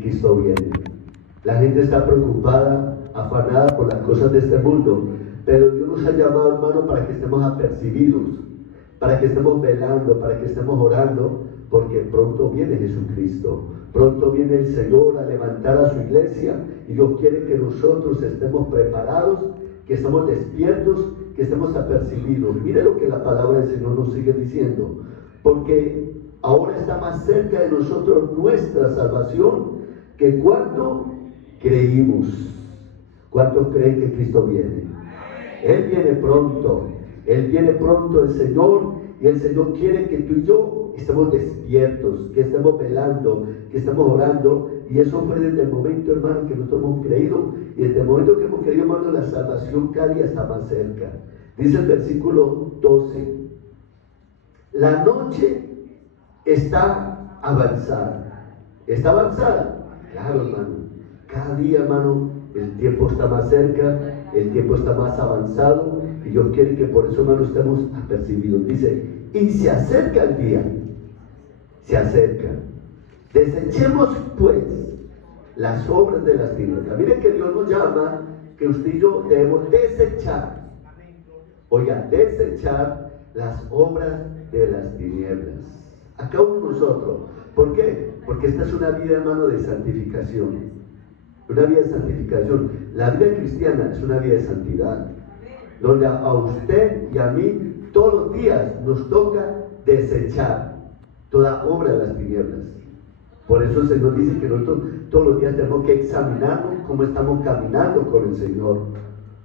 Cristo viene. La gente está preocupada, afanada por las cosas de este mundo, pero Dios nos ha llamado, hermano, para que estemos apercibidos, para que estemos velando, para que estemos orando, porque pronto viene Jesucristo, pronto viene el Señor a levantar a su iglesia, y Dios quiere que nosotros estemos preparados, que estemos despiertos, que estemos apercibidos. Mire lo que la palabra del Señor nos sigue diciendo, porque ahora está más cerca de nosotros nuestra salvación que cuando creímos. ¿Cuántos creen que Cristo viene? Él viene pronto, Él viene pronto, el Señor, y el Señor quiere que tú y yo estemos despiertos, que estemos velando, que estemos orando, y eso fue desde el momento, hermano, que nosotros hemos creído, y desde el momento que hemos creído, hermano, la salvación cada día está más cerca. Dice el versículo 12, la noche está avanzada. ¿Está avanzada? Claro, hermano. Cada día, hermano, el tiempo está más cerca, el tiempo está más avanzado, y Dios quiere que por eso, hermano, estemos apercibidos. Dice, y se acerca el día, se acerca. Desechemos, pues, las obras de las tinieblas. Mire que Dios nos llama, que usted y yo debemos desechar. Oiga, desechar las obras de las tinieblas. A cada uno de nosotros. ¿Por qué? Porque esta es una vida, hermano, de santificación. Una vida de santificación. La vida cristiana es una vida de santidad, donde a usted y a mí todos los días nos toca desechar toda obra de las tinieblas. Por eso el Señor dice que nosotros todos los días tenemos que examinarnos cómo estamos caminando con el Señor.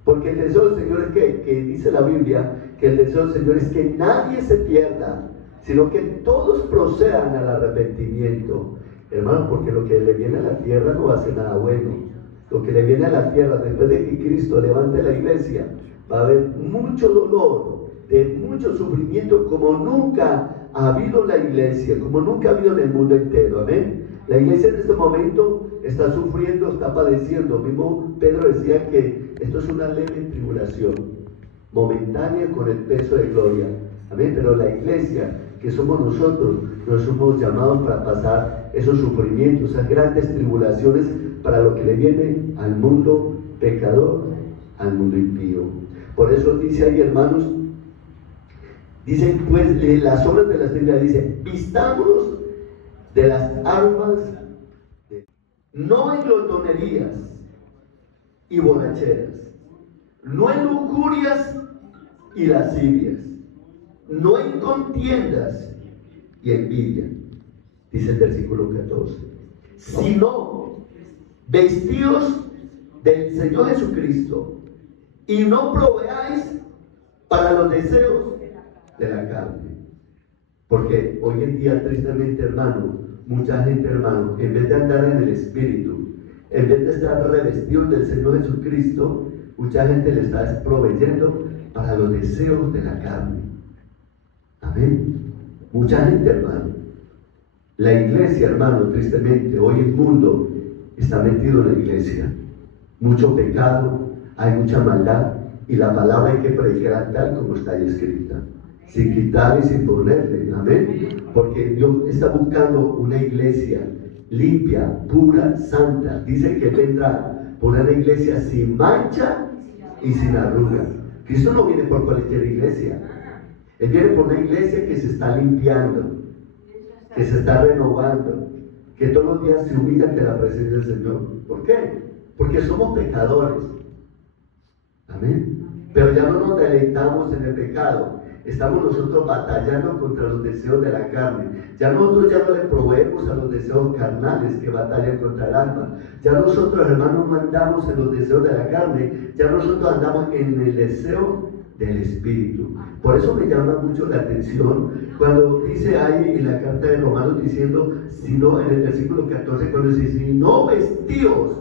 Porque el deseo del Señor es que dice la Biblia, que el deseo del Señor es que nadie se pierda, sino que todos procedan al arrepentimiento. Hermano, porque lo que le viene a la tierra no va a ser nada bueno. Lo que le viene a la tierra después de que Cristo levante la iglesia, va a haber mucho dolor, de mucho sufrimiento, como nunca ha habido en la iglesia, como nunca ha habido en el mundo entero. Amén. La iglesia en este momento está sufriendo, está padeciendo. Mismo Pedro decía que esto es una leve tribulación, momentánea con el peso de gloria. Amén. Pero la iglesia, que somos nosotros, nos somos llamados para pasar esos sufrimientos, esas grandes tribulaciones, para lo que le viene al mundo pecador, al mundo impío. Por eso dice ahí, hermanos, dice pues las obras de las tinieblas, dice, vistámonos de las armas, no en glotonerías y borracheras, no en lujurias y lascivias, no en contiendas y envidia, dice el versículo 14, sino vestidos del Señor Jesucristo, y no proveáis para los deseos de la carne. Porque hoy en día, tristemente, hermano, mucha gente, hermano, en vez de andar en el Espíritu, en vez de estar revestidos del Señor Jesucristo, mucha gente le está proveyendo para los deseos de la carne. Amén. Mucha gente, hermano. La iglesia, hermano, tristemente, hoy el mundo está metido en la iglesia. Mucho pecado, hay mucha maldad, y la palabra hay que predicar tal como está ahí escrita, sin quitar y sin ponerle. Amén. Porque Dios está buscando una iglesia limpia, pura, santa. Dice que vendrá por una iglesia sin mancha y sin arruga. Cristo no viene por cualquier iglesia. Él viene por una iglesia que se está limpiando, que se está renovando, que todos los días se humilla ante la presencia del Señor. ¿Por qué? Porque somos pecadores. Amén. Pero ya no nos deleitamos en el pecado. Estamos nosotros batallando contra los deseos de la carne. Ya nosotros ya no le proveemos a los deseos carnales que batallan contra el alma. Ya nosotros, hermanos, no andamos en los deseos de la carne. Ya nosotros andamos en el deseo del Espíritu. Por eso me llama mucho la atención cuando dice ahí en la carta de Romanos diciendo, sino en el versículo 14, cuando dice, si no vestidos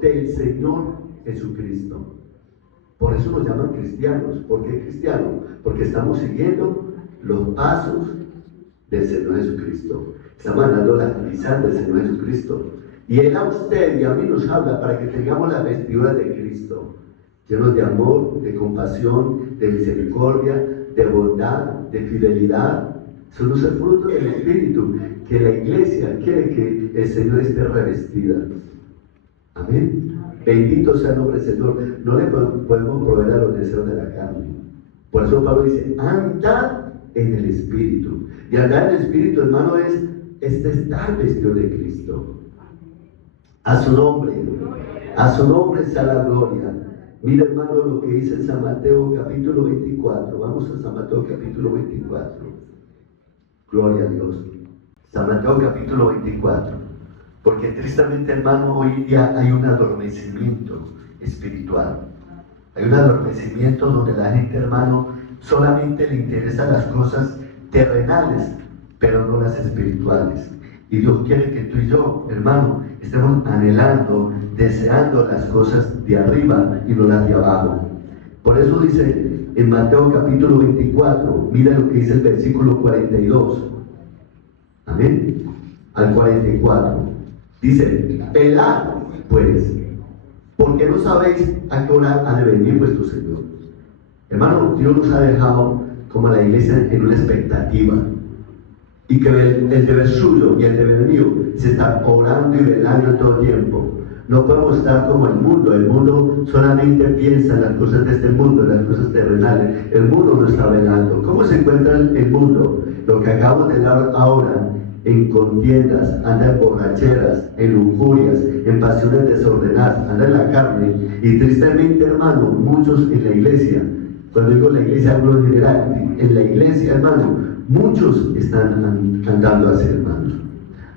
del Señor Jesucristo. Por eso nos llaman cristianos. ¿Por qué cristianos? Porque estamos siguiendo los pasos del Señor Jesucristo. Estamos andando la pisada del Señor Jesucristo. Y Él a usted y a mí nos habla para que tengamos la vestidura de Cristo, llenos de amor, de compasión, de misericordia, de bondad, de fidelidad, Son los frutos del Espíritu que la iglesia quiere que el Señor esté revestida. Amén. Bendito sea el nombre del Señor. No le podemos proveer a los deseos de la carne. Por eso Pablo dice, andad en el Espíritu. Y andar en el Espíritu, hermano, es estar vestido de Cristo. A su nombre sea la gloria. Mira, hermano, lo que dice en San Mateo capítulo 24. Vamos a San Mateo capítulo 24. Gloria a Dios. San Mateo capítulo 24. Porque tristemente, hermano, hoy día hay un adormecimiento espiritual. Hay un adormecimiento donde la gente, hermano, solamente le interesan las cosas terrenales, pero no las espirituales. Y Dios quiere que tú y yo, hermano, estemos anhelando, deseando las cosas de arriba y no las de abajo. Por eso dice en Mateo capítulo 24, mira lo que dice el versículo 42. Amén. Al 44. Dice, velad pues, porque no sabéis a qué hora ha de venir vuestro Señor. Hermano, Dios nos ha dejado como a la iglesia en una expectativa. Y que el deber suyo y el deber mío se está orando y velando todo el tiempo. No podemos estar como el mundo. El mundo solamente piensa en las cosas de este mundo, en las cosas terrenales. El mundo no está velando. ¿Cómo se encuentra el mundo? Lo que acabamos de dar ahora, en contiendas, anda en borracheras, en lujurias, en pasiones desordenadas, anda en la carne. Y tristemente, hermano, muchos en la iglesia, cuando digo la iglesia hablo en general, en la iglesia, hermano, muchos están andando así, hermanos.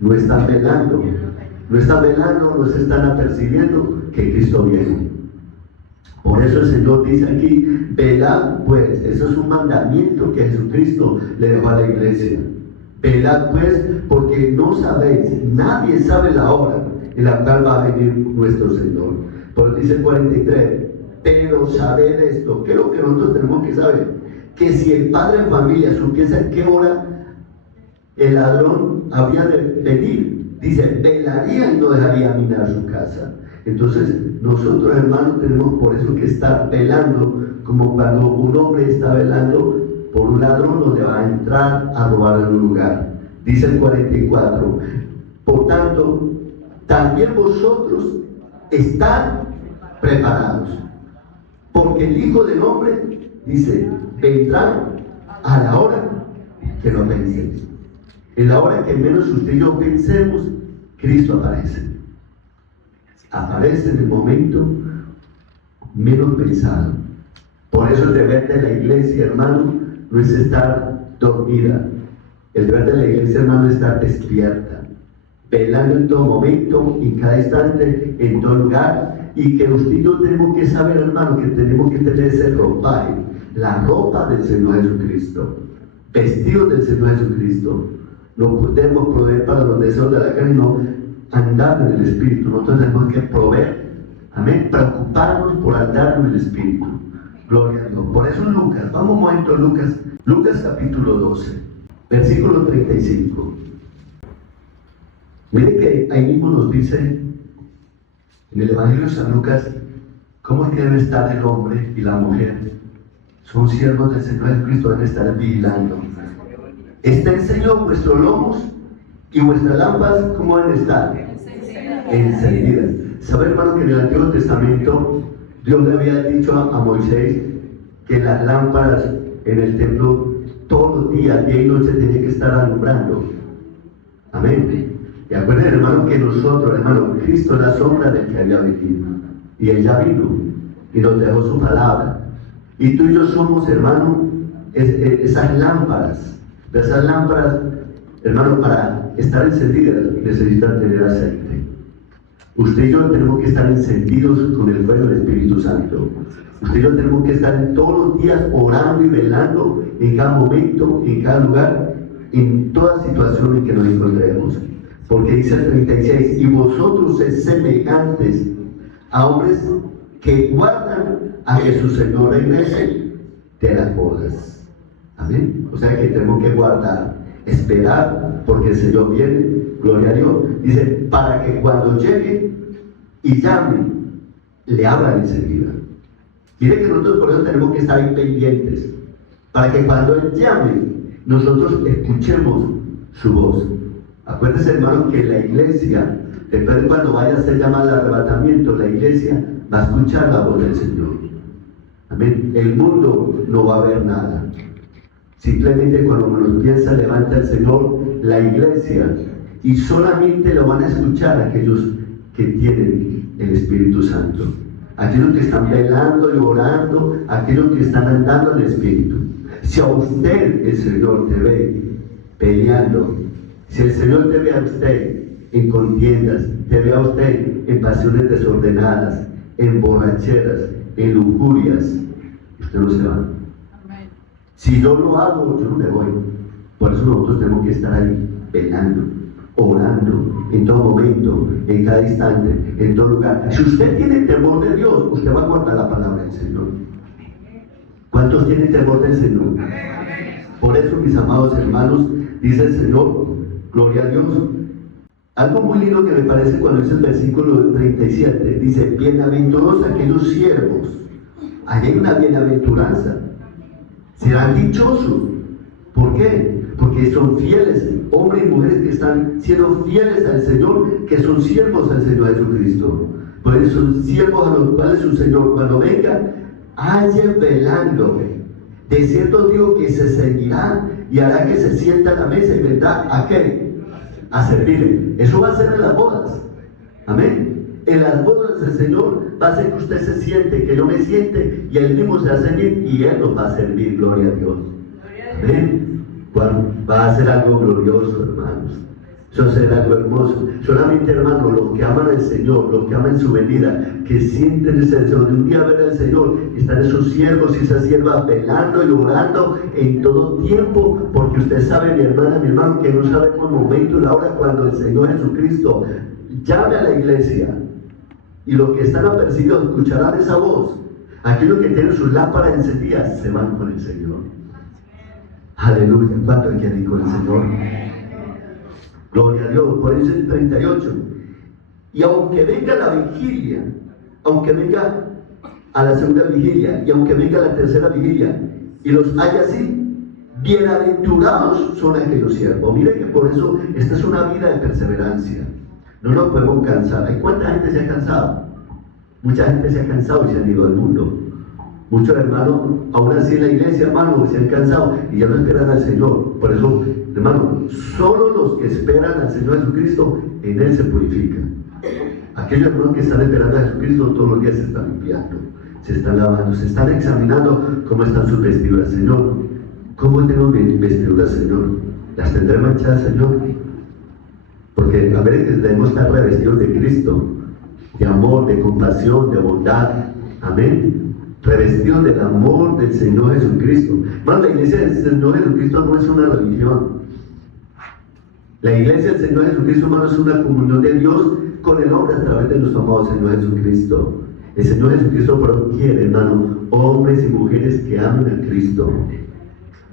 No están velando, no se están apercibiendo que Cristo viene. Por eso el Señor dice aquí, velad pues. Eso es un mandamiento que Jesucristo le dejó a la iglesia. Velad pues, porque no sabéis, nadie sabe la hora en la cual va a venir nuestro Señor. Por eso dice el 43, pero sabed esto. ¿Qué es lo que nosotros tenemos que saber? Que si el padre de familia supiese a qué hora el ladrón había de venir, dice, velaría y no dejaría minar su casa. Entonces, nosotros, hermanos, tenemos por eso que estar velando, como cuando un hombre está velando por un ladrón donde va a entrar a robar en un lugar. Dice el 44, por tanto, también vosotros estad preparados, porque el Hijo del Hombre, dice, vendrá a la hora que no penséis. En la hora que menos usted y yo pensemos, Cristo aparece. Aparece en el momento menos pensado. Por eso el deber de la iglesia, hermano, no es estar dormida. El deber de la iglesia, hermano, es estar despierta, velando en todo momento, en cada instante, en todo lugar. Y que usted y yo tenemos que saber, hermano, que tenemos que tener ese ropaje, la ropa del Señor Jesucristo, vestidos del Señor Jesucristo. No podemos proveer para los deseos de la carne, no andar en el Espíritu. Nosotros tenemos que proveer, amén, preocuparnos por andar en el Espíritu. Gloria a Dios. Por eso Lucas, vamos un momento a Lucas capítulo 12, versículo 35. Mire que ahí mismo nos dice en el Evangelio de San Lucas cómo es que debe estar el hombre y la mujer. Son siervos del Señor Jesucristo, deben estar vigilando. Estén encendidos vuestros lomos y vuestras lámparas, ¿cómo deben estar? Encendidas. ¿Sabe, hermano, que en el Antiguo Testamento Dios le había dicho a Moisés que las lámparas en el templo todos los días, día y noche, tenían que estar alumbrando? Amén. Y acuérdense, hermano, que nosotros, hermano, Cristo es la sombra del que había venido. Y Él ya vino y nos dejó su palabra. Y tú y yo somos, hermano, esas lámparas. Esas lámparas, hermano, para estar encendidas necesitan tener aceite. Usted y yo tenemos que estar encendidos con el fuego del Espíritu Santo. Usted y yo tenemos que estar todos los días orando y velando en cada momento, en cada lugar, en toda situación en que nos encontremos. Porque dice el 36, y vosotros sed semejantes a hombres que guardan a Jesús Señor en ese de las bodas. Amén. O sea que tenemos que guardar, esperar, porque el Señor viene, gloria a Dios. Dice, para que cuando llegue y llame, le abran enseguida. Mire que nosotros por eso tenemos que estar ahí pendientes, para que cuando Él llame, nosotros escuchemos su voz. Acuérdense, hermano, que la iglesia, después de cuando vaya a ser llamada al arrebatamiento, la iglesia va a escuchar la voz del Señor. Amén. El mundo no va a ver nada. Simplemente cuando los pies se levanta el Señor, la iglesia, y solamente lo van a escuchar aquellos que tienen el Espíritu Santo. Aquellos que están velando y orando, aquellos que están andando en el Espíritu. Si a usted el Señor te ve peleando, si el Señor te ve a usted en contiendas, te ve a usted en pasiones desordenadas, en borracheras, en lujurias, usted no se va. Amén. Si yo lo hago, yo no me voy. Por eso nosotros tenemos que estar ahí, velando, orando, en todo momento, en cada instante, en todo lugar. Si usted tiene temor de Dios, usted va a guardar la palabra del Señor. ¿Cuántos tienen temor del Señor? Por eso, mis amados hermanos, dice el Señor, gloria a Dios. Algo muy lindo que me parece cuando dice el versículo 37, dice, bienaventurados aquellos siervos. Allí hay una bienaventuranza. Serán dichosos. ¿Por qué? Porque son fieles, hombres y mujeres que están siendo fieles al Señor, que son siervos al Señor Jesucristo. Por eso son siervos a los cuales su Señor, cuando venga, halle velando. De cierto digo que se seguirá y hará que se sienta a la mesa y vendrá ¿a qué? A servir. Eso va a ser en las bodas. Amén. En las bodas del Señor va a hacer que usted se siente, que yo me siente, y Él mismo se va a servir y Él nos va a servir. Gloria a Dios. Amén. Bueno, va a ser algo glorioso, hermanos. Eso será algo hermoso. Solamente, hermanos, los que aman al Señor, los que aman su venida, que sienten ese deseo de un día ver al Señor, están esos siervos y esas siervas velando y orando en todo tiempo, porque usted sabe, mi hermana, mi hermano, que no sabemos el momento y la hora cuando el Señor Jesucristo llame a la iglesia, y los que están apercibidos escucharán esa voz. Aquellos que tienen sus lámparas encendidas se van con el Señor. Aleluya. ¿Cuánto hay que ir con el Señor? Gloria a Dios. Por eso el 38. Y aunque venga la vigilia, aunque venga a la segunda vigilia, y aunque venga a la tercera vigilia, y los haya así, bienaventurados son aquellos siervos. Miren que por eso esta es una vida de perseverancia. No nos podemos cansar. ¿Hay cuánta gente se ha cansado? Mucha gente se ha cansado y se han ido al mundo. Muchos hermanos, aún así en la iglesia, hermanos, se han cansado y ya no esperan al Señor. Por eso, hermanos, solo los que esperan al Señor Jesucristo, en Él se purifican. Aquellos hermanos que están esperando a Jesucristo todos los días se están limpiando, se están lavando, se están examinando cómo están sus vestiduras. Señor, ¿cómo tengo mis vestiduras, Señor? ¿Las tendré manchadas, Señor? Porque a veces debemos estar revestidos de Cristo, de amor, de compasión, de bondad. Amén. Revestidos del amor del Señor Jesucristo. Hermano, la iglesia del Señor Jesucristo no es una religión. La iglesia del Señor Jesucristo, hermano, es una comunión de Dios con el hombre a través de nuestro amado Señor Jesucristo. El Señor Jesucristo quiere, hermano, hombres y mujeres que amen a Cristo,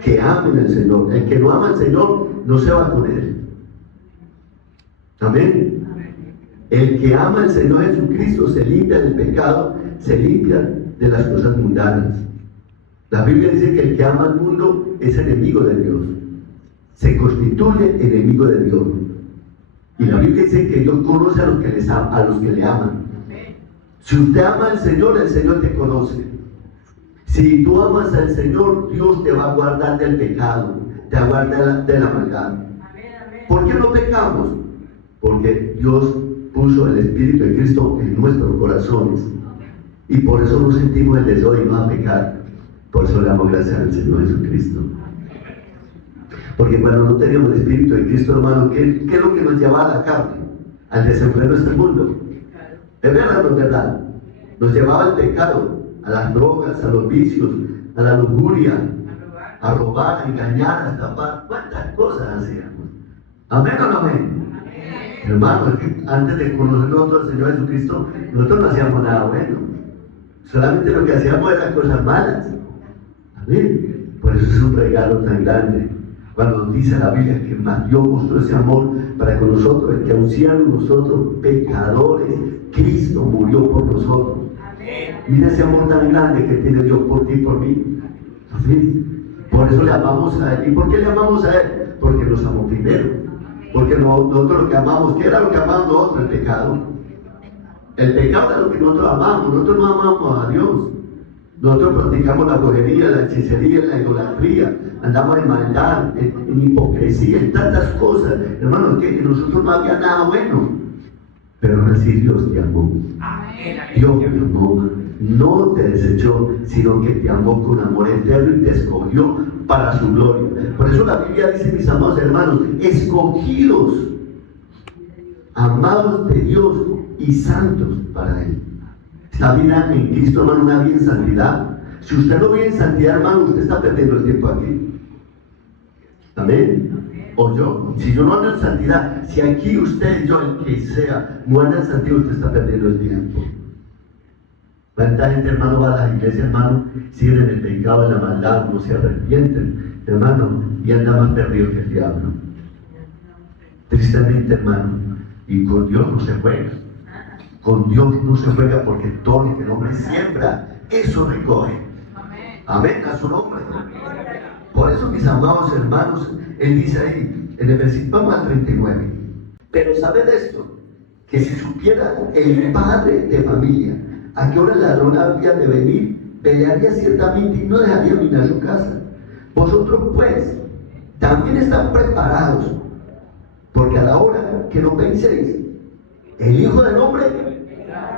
que amen al Señor. El que no ama al Señor no se va con Él. Amén. El que ama al Señor Jesucristo se limpia del pecado, se limpia de las cosas mundanas. La Biblia dice que el que ama al mundo es enemigo de Dios, se constituye enemigo de Dios. Y la Biblia dice que Dios conoce a los que le aman. Si usted ama al Señor, el Señor te conoce. Si tú amas al Señor, Dios te va a guardar del pecado, te va a guardar de la maldad. ¿Por qué no pecamos? Porque Dios puso el Espíritu de Cristo en nuestros corazones. Y por eso no sentimos el deseo de no a pecar. Por eso le damos gracias al Señor Jesucristo. Porque cuando no teníamos el Espíritu de Cristo, hermano, ¿qué es lo que nos llevaba a la carne? Al desenfreno de este mundo. ¿Es verdad o no es verdad? Nos llevaba al pecado, a las drogas, a los vicios, a la lujuria, a robar, a engañar, a estafar. ¿Cuántas cosas hacíamos? ¿Amén o no amén? Hermano, antes de conocer nosotros al Señor Jesucristo, nosotros no hacíamos nada bueno. Solamente lo que hacíamos eran cosas malas. Amén. Por eso es un regalo tan grande. Cuando nos dice la Biblia que más Dios mostró ese amor para con nosotros, que aun siendo nosotros pecadores, Cristo murió por nosotros. Amén. Mira ese amor tan grande que tiene Dios por ti y por mí. Amén. Por eso le amamos a Él. ¿Y por qué le amamos a Él? Porque nos amó primero. Porque nosotros lo que amamos, ¿qué era lo que amamos nosotros? El pecado. El pecado es lo que nosotros amamos. Nosotros no amamos a Dios. Nosotros practicamos la brujería, la hechicería, la idolatría. Andamos en maldad, en hipocresía, en tantas cosas. Hermano, que en nosotros no había nada bueno. Pero aún así Dios te amó. Dios te amó. No te desechó, sino que te amó con amor eterno y te escogió para su gloria. Por eso la Biblia dice, mis amados hermanos, escogidos, amados de Dios y santos para Él. Esta vida en Cristo, hermano, una vida en santidad. Si usted no vive en santidad, hermano, usted está perdiendo el tiempo aquí. Amén. O yo, si yo no ando en santidad, si aquí usted, yo, el que sea, no anda en santidad, usted está perdiendo el tiempo. ¿Cuánta gente, hermano, va a la iglesia, hermano, siguen en el pecado, en la maldad, no se arrepienten, hermano, y anda más perdido que el diablo? Tristemente, hermano, y con Dios no se juega. Con Dios no se juega, porque todo lo que el hombre siembra, eso recoge. Amén, a su nombre. Por eso, mis amados hermanos, Él dice ahí, en el versículo, vamos al 39. Pero sabed esto, que si supiera el padre de familia a qué hora el ladrón había de venir, pelearía ciertamente y no dejaría minar su casa. Vosotros pues también están preparados, porque a la hora que no penséis, el Hijo del Hombre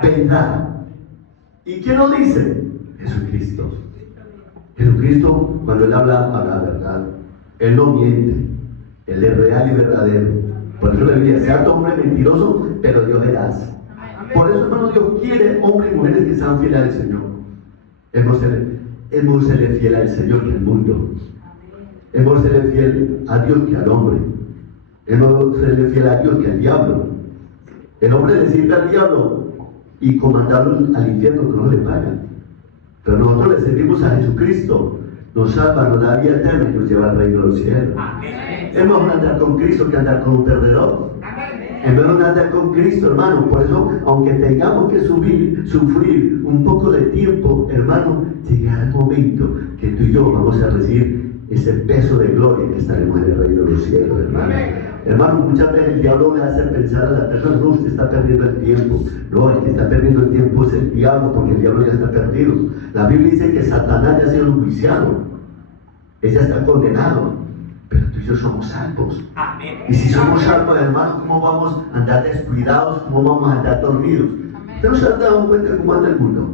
vendrá. ¿Y quién lo dice? Jesucristo. Jesucristo, cuando Él habla la verdad. Él no miente. Él es real y verdadero. Por eso le diría, sea tu hombre mentiroso, pero Dios veraz. Por eso, hermano, Dios quiere hombres y mujeres que sean fieles al Señor. Hemos serle fiel al Señor que al mundo. Hemos serle fiel a Dios que al hombre. Hemos serle fiel a Dios que al diablo. El hombre le sirve al diablo y comandarlo al infierno que no le pagan. Pero nosotros le servimos a Jesucristo. Nos salva, nos da vida eterna y nos lleva al reino de los cielos. Es mejor andar con Cristo que andar con un perdedor. Es mejor andar con Cristo, hermano. Por eso, aunque tengamos que sufrir un poco de tiempo, hermano, llegará el momento que tú y yo vamos a recibir ese peso de gloria que estaremos en el reino de los cielos, hermano. Hermano, muchas veces el diablo le hace pensar a la persona, no, usted está perdiendo el tiempo. No, el que está perdiendo el tiempo es el diablo, porque el diablo ya está perdido. La Biblia dice que Satanás ya ha sido juiciado. Él ya está condenado. Pero tú y yo somos salvos. Amén. Y si somos salvos, hermano, ¿cómo vamos a andar descuidados? ¿Cómo vamos a andar dormidos? ¿Usted no se ha dado cuenta cómo anda el mundo?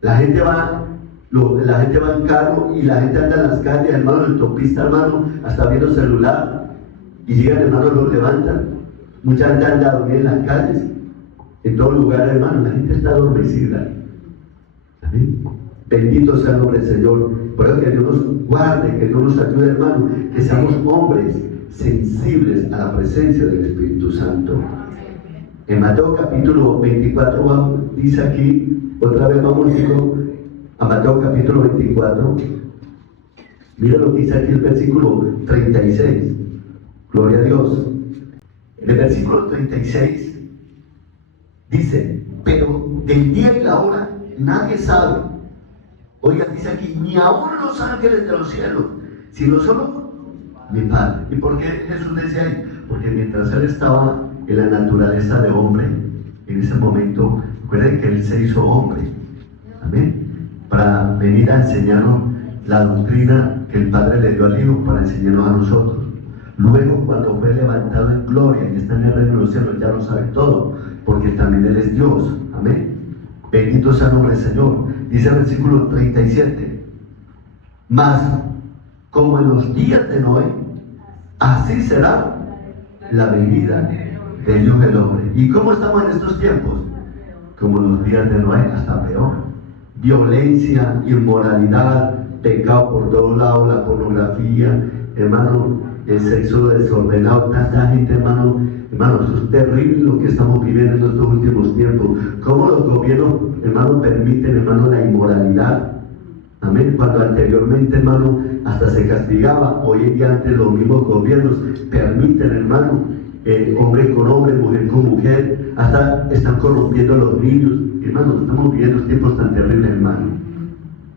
La gente va en carro y la gente anda en las calles, hermano, en el autopista, hermano, hasta viendo celular. Y llegan, hermano, los levantan. Mucha gente anda a dormir en las calles, en todo lugar, hermano. La gente está adormecida. Amén. Bendito sea el nombre del Señor. Por eso que Dios nos guarde, que Dios nos ayude, hermano, que seamos hombres sensibles a la presencia del Espíritu Santo. En Mateo capítulo 24, dice aquí, otra vez vamos a Mateo capítulo 24. Mira lo que dice aquí el versículo 36. Gloria a Dios. En el versículo 36 dice, pero del día y la hora nadie sabe. Oiga, dice aquí, ni aún los ángeles de los cielos, sino solo mi Padre. ¿Y por qué Jesús decía ahí? Porque mientras Él estaba en la naturaleza de hombre, en ese momento, recuerden que Él se hizo hombre. Amén. Para venir a enseñarnos la doctrina que el Padre le dio al Hijo para enseñarnos a nosotros. Luego, cuando fue levantado en gloria y está en el reino de los cielos, ya lo sabe todo, porque también Él es Dios. Amén. Bendito sea el nombre del Señor. Dice el versículo 37. Mas, como en los días de Noé, así será la venida del Hijo del Hombre. ¿Y cómo estamos en estos tiempos? Como en los días de Noé, hasta peor. Violencia, inmoralidad, pecado por todos lados, la pornografía, hermano, el sexo desordenado, tanta gente, hermano, eso es terrible lo que estamos viviendo en estos últimos tiempos. Cómo los gobiernos, hermano, permiten, hermano, la inmoralidad. Amén. Cuando anteriormente, hermano, hasta se castigaba, hoy en día ante los mismos gobiernos permiten, hermano, hombre con hombre, mujer con mujer, hasta están corrompiendo a los niños. Hermano, estamos viviendo tiempos tan terribles, hermano.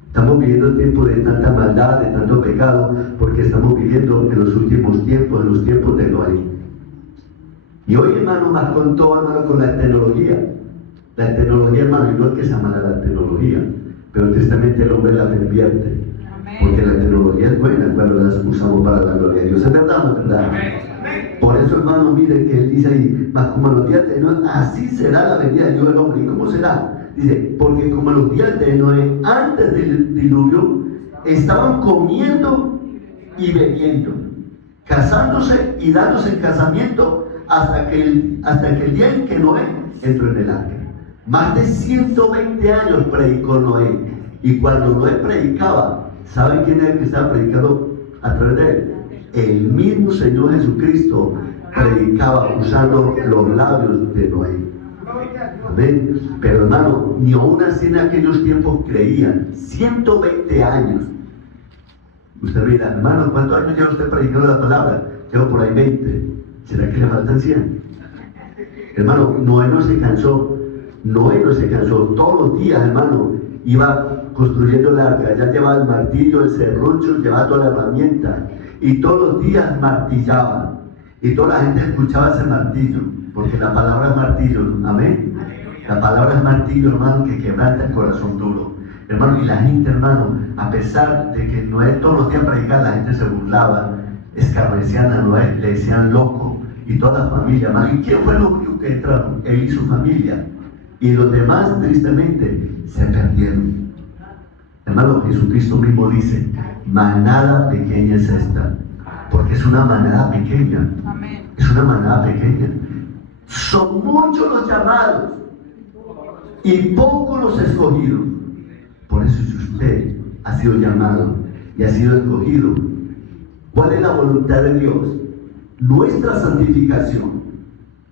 Estamos viviendo tiempos de tanta maldad, de tanto pecado, porque estamos viviendo en los últimos tiempos, en los tiempos de Noé. Y hoy, hermano, más con todo, hermano, con la tecnología. La tecnología, hermano, y no es que sea mala la tecnología, pero tristemente el hombre la pervierte. Porque la tecnología es buena cuando la usamos para la gloria de Dios. ¿Es verdad o no es verdad? Por eso, hermano, mire que él dice ahí, más como en los días de Noé, así será la venida de Dios del hombre. ¿Y cómo será? Dice, porque como en los días de Noé, antes del diluvio, estaban comiendo y bebiendo, casándose y dándose en casamiento hasta que el día en que Noé entró en el arca. Más de 120 años predicó Noé. Y cuando Noé predicaba, ¿saben quién era el que estaba predicando a través de él? El mismo Señor Jesucristo predicaba usando los labios de Noé. Amén. Pero hermano, ni aún así en aquellos tiempos creían. 120 años. Usted dirá, hermano, ¿cuántos años lleva usted predicando la palabra? Llevo por ahí 20. ¿Será que le faltan 100? Hermano, Noé no se cansó. Noé no se cansó. Todos los días, hermano, iba construyendo el arca. Ya llevaba el martillo, el serrucho, llevaba toda la herramienta. Y todos los días martillaba. Y toda la gente escuchaba ese martillo. Porque la palabra es martillo. Amén. La palabra es martillo, hermano, que quebranta el corazón duro. Hermano, y la gente, hermano, a pesar de que Noé todos los días predicaba, la gente se burlaba, escarnecían a Noé, le decían loco. Y toda la familia, hermano. ¿Y quién fue el único que entraron? Él y su familia. Y los demás, tristemente, se perdieron. Hermano, Jesucristo mismo dice, manada pequeña es esta. Porque es una manada pequeña. Es una manada pequeña. Son muchos los llamados y pocos los escogidos. Por eso, si usted ha sido llamado y ha sido escogido, ¿cuál es la voluntad de Dios? Nuestra santificación.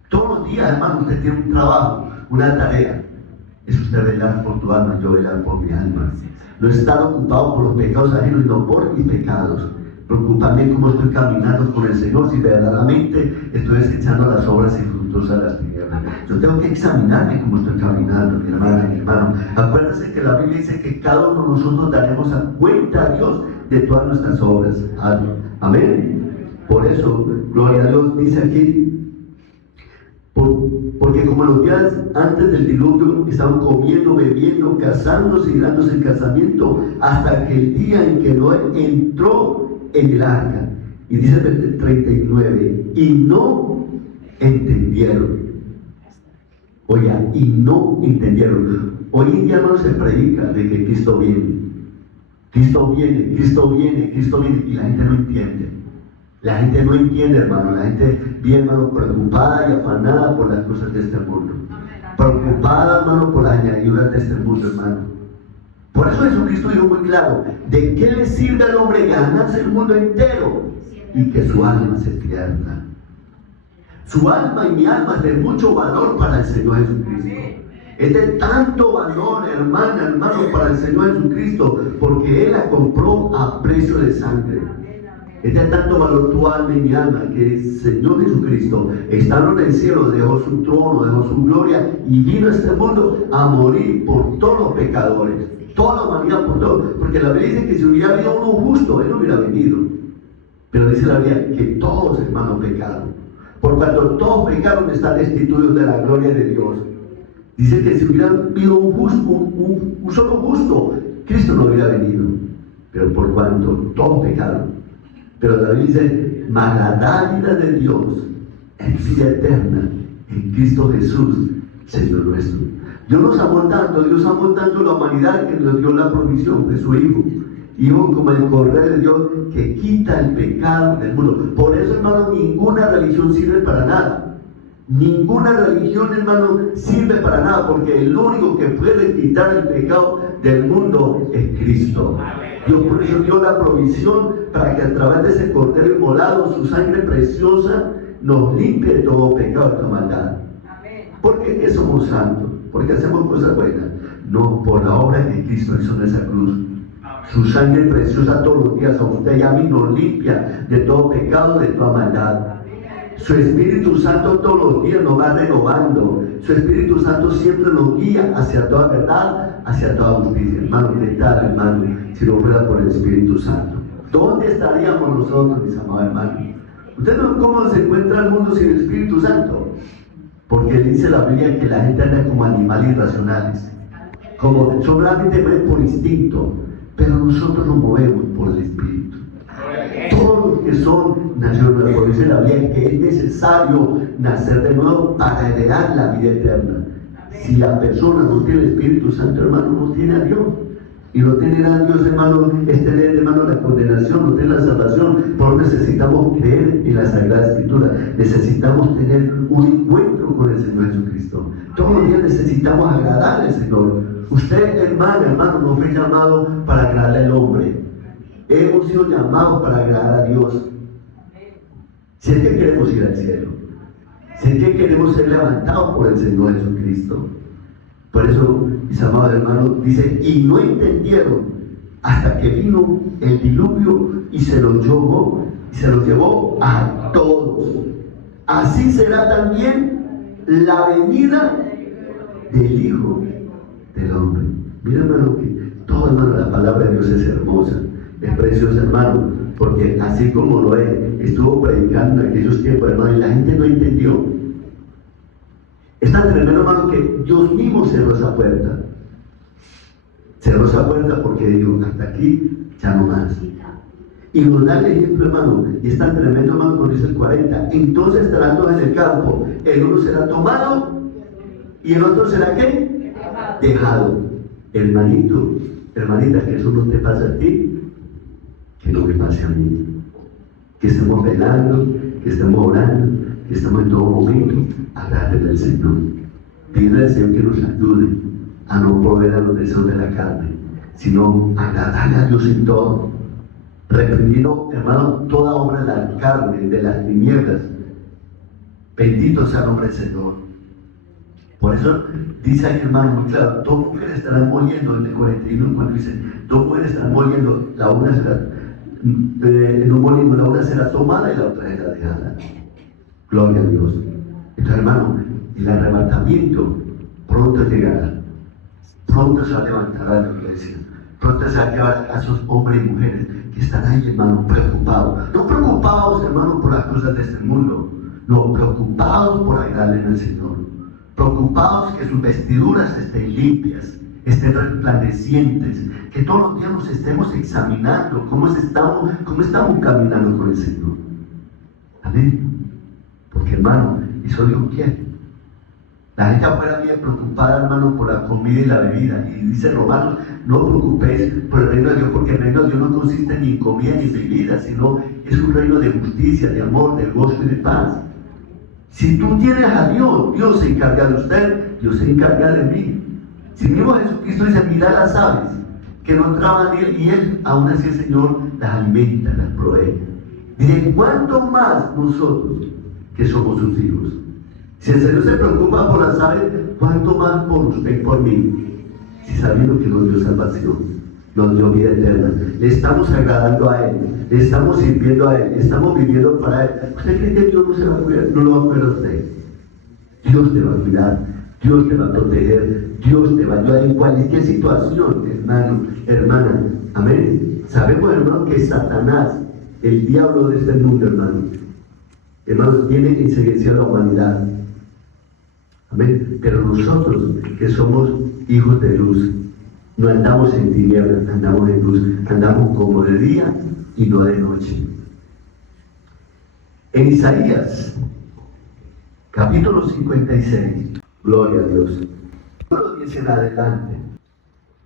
Todos los días, hermano, usted tiene un trabajo, una tarea. Es usted velar por tu alma, yo velar por mi alma. No estar ocupado por los pecados ajenos, sino por mis pecados. Preocuparme cómo estoy caminando con el Señor, si verdaderamente estoy desechando las obras infructuosas de las tinieblas. Yo tengo que examinarme cómo estoy caminando, mi hermana, mi hermano. Acuérdense que la Biblia dice que cada uno de nosotros daremos a cuenta a Dios de todas nuestras obras. Amén. Por eso, gloria a Dios, dice aquí, porque como los días antes del diluvio estaban comiendo, bebiendo, casándose y dándose en casamiento, hasta que el día en que Noé entró en el arca. Y dice el 39, y no entendieron. Oiga, y no entendieron. Hoy en día, hermano, se predica de que Cristo viene. Cristo viene, Cristo viene, Cristo viene, y la gente no entiende. La gente no entiende, hermano. La gente viene, hermano, preocupada y afanada por las cosas de este mundo. Preocupada, hermano, por las añadiduras de este mundo, hermano. Por eso Jesucristo dijo muy claro, ¿de qué le sirve al hombre ganarse el mundo entero y que su alma se pierda? Su alma y mi alma es de mucho valor para el Señor Jesucristo. Es de tanto valor, hermano, para el Señor Jesucristo, porque Él la compró a precio de sangre. Es de tanto valor tu alma y mi alma que el Señor Jesucristo, estando en el cielo, dejó su trono, dejó su gloria y vino a este mundo a morir por todos los pecadores. Toda la humanidad por todo. Porque la Biblia dice que si hubiera habido uno justo, Él no hubiera venido. Pero dice la Biblia que todos, hermanos, pecaron. Por cuanto todos pecaron, están destituidos de la gloria de Dios. Dice que si hubiera habido un solo justo, Cristo no hubiera venido. Pero por cuanto todos pecaron. Pero la Biblia dice, mas la dádiva de Dios es vida eterna en Cristo Jesús, Señor nuestro. Dios nos amó tanto la humanidad que nos dio la provisión de su Hijo. Hijo como el Cordero de Dios que quita el pecado del mundo. Por eso, hermano, ninguna religión sirve para nada. Ninguna religión, hermano, sirve para nada, porque el único que puede quitar el pecado del mundo es Cristo. Dios por eso dio la provisión para que a través de ese Cordero inmolado, su sangre preciosa, nos limpie de todo pecado y toda maldad. ¿Por qué que somos santos? Porque hacemos cosas buenas. No, por la obra que Cristo hizo en esa cruz. Su sangre preciosa todos los días a usted y a mí nos limpia de todo pecado, de toda maldad. Su Espíritu Santo todos los días nos va renovando. Su Espíritu Santo siempre nos guía hacia toda verdad, hacia toda justicia. Hermano, ¿qué tal, hermano, si no fuera por el Espíritu Santo? ¿Dónde estaríamos nosotros, mis amados hermanos? ¿Usted no cómo se encuentra el mundo sin el Espíritu Santo? Porque dice la Biblia que la gente anda como animales irracionales, como solamente por instinto, pero nosotros nos movemos por el Espíritu. Todos los que son nacidos de nuevo, dice la Biblia que es necesario nacer de nuevo para heredar la vida eterna. Si la persona no tiene el Espíritu Santo, hermano, no tiene a Dios. Y no tener a Dios, hermano, es tener, hermano, la condenación, no tener la salvación. Por eso necesitamos creer en la Sagrada Escritura. Necesitamos tener un encuentro con el Señor Jesucristo. Todos los días necesitamos agradar al Señor. Usted, hermano, no fue llamado para agradar al hombre. Hemos sido llamados para agradar a Dios. Si es que queremos ir al cielo, si es que queremos ser levantados por el Señor Jesucristo. Por eso, mis amados hermanos, dice, y no entendieron hasta que vino el diluvio y se los llevó a todos. Así será también la venida del Hijo del Hombre. Mira, hermano, que todo, hermano, la palabra de Dios es hermosa, es preciosa, hermano, porque así como Noé estuvo predicando en aquellos tiempos, hermano, y la gente no entendió. Es tan tremendo, hermano, que Dios mismo cerró esa puerta. Cerró esa puerta porque dijo, hasta aquí ya no más. Y nos da el ejemplo, hermano, y es tan tremendo, hermano, cuando dice el 40. Entonces estarán todos en el campo. El uno será tomado y el otro será ¿qué? Dejado. Hermanito, hermanita, que eso no te pase a ti, que no me pase a mí. Que estemos velando, que estemos orando, que estemos en todo momento agradable al Señor. Pídele al Señor que nos ayude a no proveer a los deseos de la carne, sino agradarle a Dios en todo. Reprendiendo, hermano, toda obra de la carne, de las tinieblas. Bendito sea el nombre del Señor. Por eso dice ahí, hermano, muy claro, dos mujeres estarán moliendo, en el 41, cuando dice, dos mujeres estarán moliendo, la una será en un molino, la una será tomada y la otra será dejada. Gloria a Dios. Entonces, hermano, el arrebatamiento pronto llegará. Pronto se va a levantar a la iglesia. Pronto se va a llevar a esos hombres y mujeres que están ahí, hermano, preocupados. No preocupados, hermano, por las cosas de este mundo. No, preocupados por agradarle al Señor. Preocupados que sus vestiduras estén limpias, estén resplandecientes, que todos los días nos estemos examinando cómo estamos caminando con el Señor. Amén. Porque, hermano, eso Dios quiere. La gente afuera viene preocupada, hermano, por la comida y la bebida. Y dice Romanos, no os preocupéis por el reino de Dios, porque el reino de Dios no consiste ni en comida ni en bebida, sino es un reino de justicia, de amor, de gozo y de paz. Si tú tienes a Dios, Dios se encarga de usted, Dios se encarga de mí. Si mismo Jesucristo dice, mira las aves, que no traban y Él, aún así el Señor las alimenta, las provee. Dice, ¿cuánto más nosotros que somos sus hijos? Si el Señor se preocupa por las aves, ¿cuánto más por usted y por mí? Si sabiendo que nos dio salvación, nos dio vida eterna, le estamos agradando a Él, le estamos sirviendo a Él, estamos viviendo para Él. ¿Usted cree que Dios no se va a cuidar? No lo va a cuidar a usted. Dios te va a cuidar, Dios te va a proteger, Dios te va a ayudar en cualquier situación, hermano, hermana. Amén. Sabemos, hermano, que Satanás, el diablo de este mundo, hermanos, tiene insistencia a la humanidad. Amén. Pero nosotros, que somos hijos de luz, no andamos en tinieblas, andamos en luz, andamos como de día y no de noche. En Isaías, capítulo 56, gloria a Dios. Versículo 10 en adelante.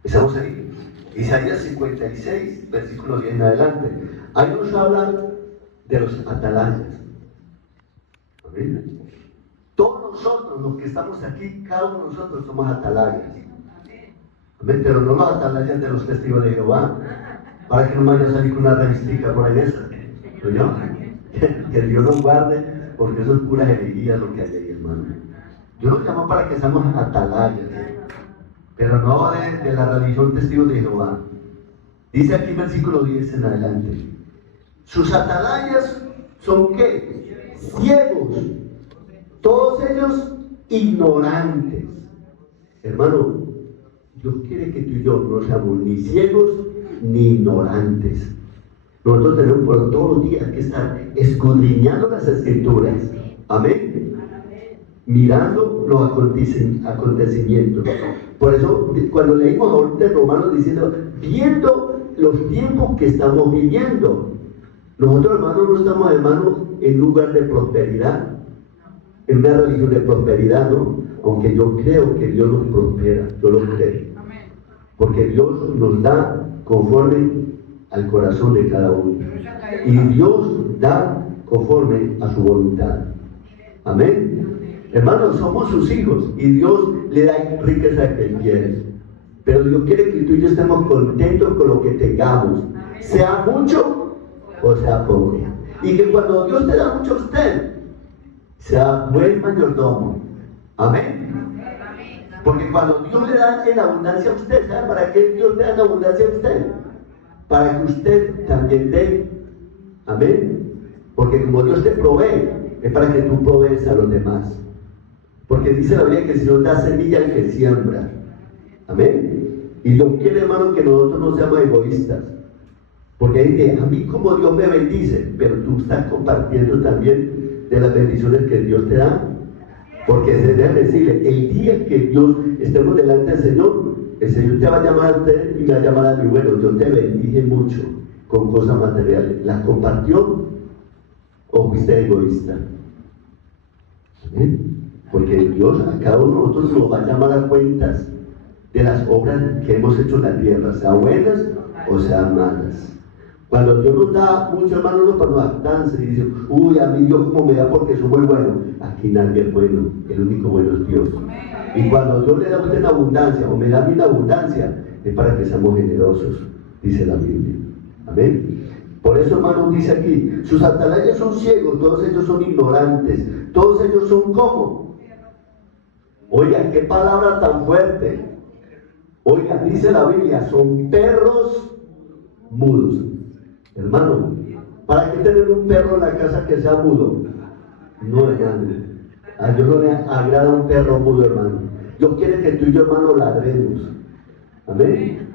Empezamos ahí. Isaías 56, versículo 10 en adelante. Ahí nos habla de los atalayas. Amén. Todos nosotros, los que estamos aquí, cada uno de nosotros somos atalayas. Amén. Pero no los atalayas de los testigos de Jehová, para que no vaya a salir con una revistica por ahí esa. ¿No? Que Dios nos guarde, porque eso es pura herejía lo que hay ahí, hermano. Dios nos llama para que seamos atalayas, pero no de la religión testigos de Jehová. Dice aquí versículo 10 en adelante. Sus atalayas son ¿qué? ciegos, todos ellos ignorantes. Hermano, Dios quiere que tú y yo no seamos ni ciegos ni ignorantes. Nosotros tenemos por todos los días que estar escudriñando las Escrituras. Amén. Mirando los acontecimientos. Por eso, cuando leímos ahorita en Romanos diciendo, viendo los tiempos que estamos viviendo, nosotros, hermanos, no estamos, hermanos, en un lugar de prosperidad, en una religión de prosperidad, ¿no? Aunque yo creo que Dios nos prospera, yo lo creo. Porque Dios nos da conforme al corazón de cada uno. Y Dios da conforme a su voluntad. Amén. Hermanos, somos sus hijos y Dios le da riqueza a quien quiere. Pero Dios quiere que tú y yo estemos contentos con lo que tengamos, sea mucho o sea poco. Y que cuando Dios te da mucho a usted, sea buen mayordomo. Amén. Porque cuando Dios le da en abundancia a usted, ¿sabe para qué Dios le da en abundancia a usted? Para que usted también dé. Amén. Porque como Dios te provee, es para que tú provees a los demás. Porque dice la Biblia que el Señor da semilla al que siembra. Amén. Y Dios quiere, hermano, que nosotros no seamos egoístas. Porque dice, a mí como Dios me bendice, pero tú estás compartiendo también de las bendiciones que Dios te da. Porque se debe decirle, el día que Dios estemos delante del Señor, el Señor te va a llamar a usted y me va a llamar a mí. Bueno, yo te bendije mucho con cosas materiales. ¿Las compartió o fuiste egoísta? ¿Amén? Porque Dios a cada uno de nosotros nos va a llamar a cuentas de las obras que hemos hecho en la tierra, sean buenas o sean malas. Cuando Dios nos da mucho, hermano, no para nos jactarse y dice, uy, a mí Dios como me da porque soy muy bueno. Aquí nadie es bueno, el único bueno es Dios. Y cuando Dios le da a usted en abundancia o me da a mí en abundancia, es para que seamos generosos, dice la Biblia. Amén. Por eso, hermano, dice aquí, sus atalayas son ciegos, todos ellos son ignorantes, todos ellos son como. Oiga, qué palabra tan fuerte. Oiga, dice la Biblia, son perros mudos. Hermano, ¿para qué tener un perro en la casa que sea mudo? No, hermano. A Dios no le agrada un perro mudo, hermano. Dios quiere que tú y yo, hermano, ladremos. Amén.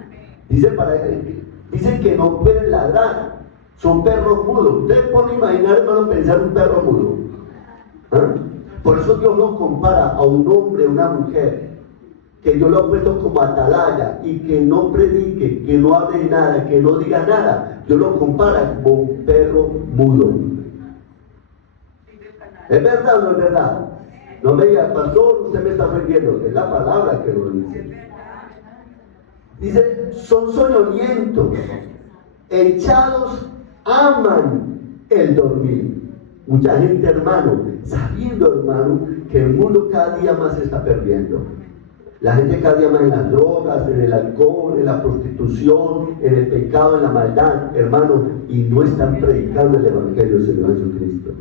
Dicen que no pueden ladrar. Son perros mudos. Usted puede imaginar, hermano, pensar un perro mudo. ¿Ah? Por eso Dios nos compara a un hombre, a una mujer, que Dios lo ha puesto como atalaya y que no predique, que no hable nada, que no diga nada. Dios lo compara como un perro mudo. ¿Es verdad o no es verdad? No me diga, pastor, usted me está ofendiendo. Es la palabra que lo dice. Dice, son soñolientos, echados, aman el dormir. Mucha gente, hermano, sabiendo, hermano, que el mundo cada día más se está perdiendo. La gente cada día más en las drogas, en el alcohol, en la prostitución, en el pecado, en la maldad, hermano, y no están predicando el Evangelio del Señor Jesucristo.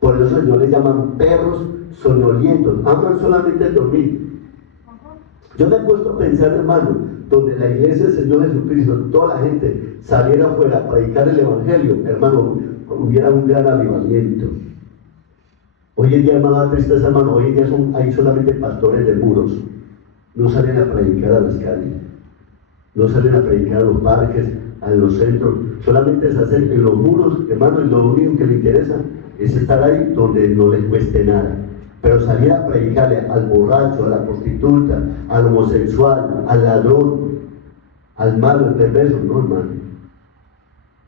Por eso el Señor les llaman perros soñolientos, aman solamente el dormir. Yo me he puesto a pensar, hermano, donde la iglesia del Señor Jesucristo, toda la gente saliera afuera a predicar el Evangelio, hermano, hubiera un gran avivamiento. Hoy en día, hermano, da tristeza, hermano, hoy en día hay solamente pastores de muros. No salen a predicar a las calles, no salen a predicar a los parques, a los centros, solamente se hacen en los muros, hermano, y lo único que les interesa es estar ahí donde no les cueste nada. Pero salir a predicarle al borracho, a la prostituta, al homosexual, al ladrón, al malo, al perverso, no, hermano.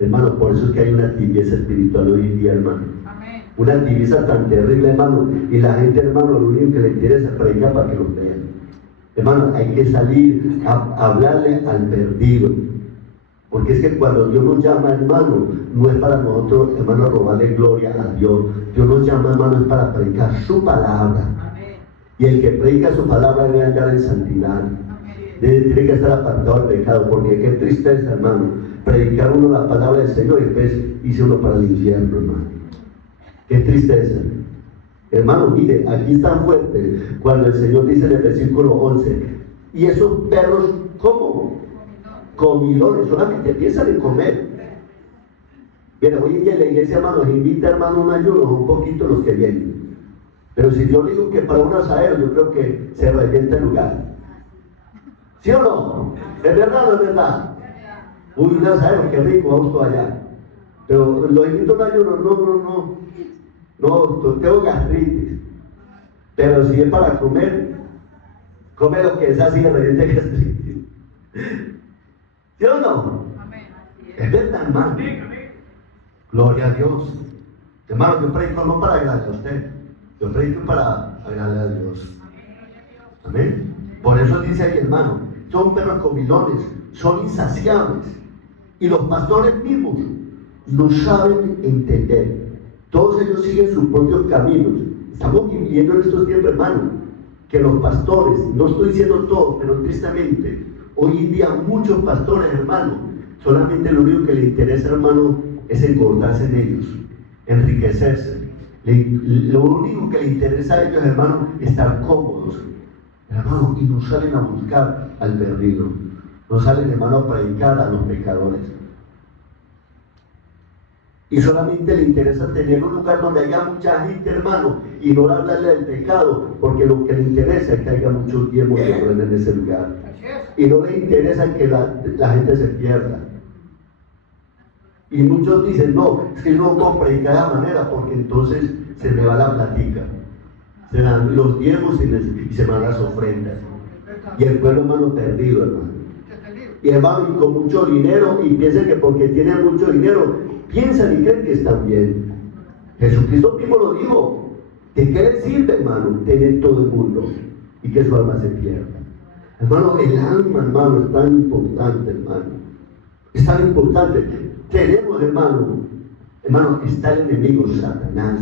Hermano, por eso es que hay una tibieza espiritual hoy en día, hermano. Amén. Una tibieza tan terrible, hermano, y la gente, hermano, lo único que le interesa es predicar para que lo vean. Hermano, hay que salir a hablarle al perdido. Porque es que cuando Dios nos llama, hermano, no es para nosotros, hermano, robarle gloria a Dios. Dios nos llama, hermano, es para predicar su palabra. Amén. Y el que predica su palabra debe andar en santidad. Tiene que estar apartado del pecado, porque qué tristeza, hermano, predicar uno la palabra del Señor y después irse uno para el infierno, hermano. Qué tristeza. Hermano, mire, aquí es tan fuerte cuando el Señor dice en el versículo 11, y esos perros, ¿cómo? Comilones, solamente piensan en comer. Mira, hoy en día la iglesia, hermanos, invita, hermano, un ayuno, un poquito los que vienen. Pero si yo digo que para un asadero, yo creo que se revienta el lugar. ¿Sí o no? ¿Es verdad o no es verdad? Uy, un asadero, qué rico, vamos todos allá. Pero lo invito a un ayuno, no, tengo gastritis. Pero si es para comer, come lo que es así, revienta gastritis. ¿Sí o no? Es verdad, hermano. Gloria a Dios. Hermano, yo predico no para agradar a usted, yo predico para agradar a Dios. Amén. Por eso dice ahí, hermano, son perros comilones, son insaciables. Y los pastores mismos no saben entender. Todos ellos siguen sus propios caminos. Estamos viviendo en estos tiempos, hermano, que los pastores, no estoy diciendo todos, pero tristemente, hoy en día muchos pastores, hermano, solamente lo único que les interesa, hermano, es engordarse en ellos, enriquecerse. Lo único que les interesa a ellos, hermano, es estar cómodos. Hermano, y no salen a buscar al perdido, no salen, hermano, a predicar a los pecadores. Y solamente le interesa tener un lugar donde haya mucha gente, hermano, y no hablarle del pecado, porque lo que le interesa es que haya muchos diezmos de ofrenda en ese lugar. Y no le interesa que la gente se pierda. Y muchos dicen, no, es que yo no puedo predicar de esa manera, porque entonces se me va la platica. Se dan los diezmos y se van las ofrendas. Y el pueblo, hermano, perdido, hermano. Y hermano, y con mucho dinero, y piensan que porque tienen mucho dinero, piensan y creen que están bien. Jesucristo mismo lo dijo. ¿De qué le sirve, hermano, tener todo el mundo y que su alma se pierda? Hermano, el alma, hermano, es tan importante, hermano. Es tan importante. Tenemos, hermano, está el enemigo, Satanás.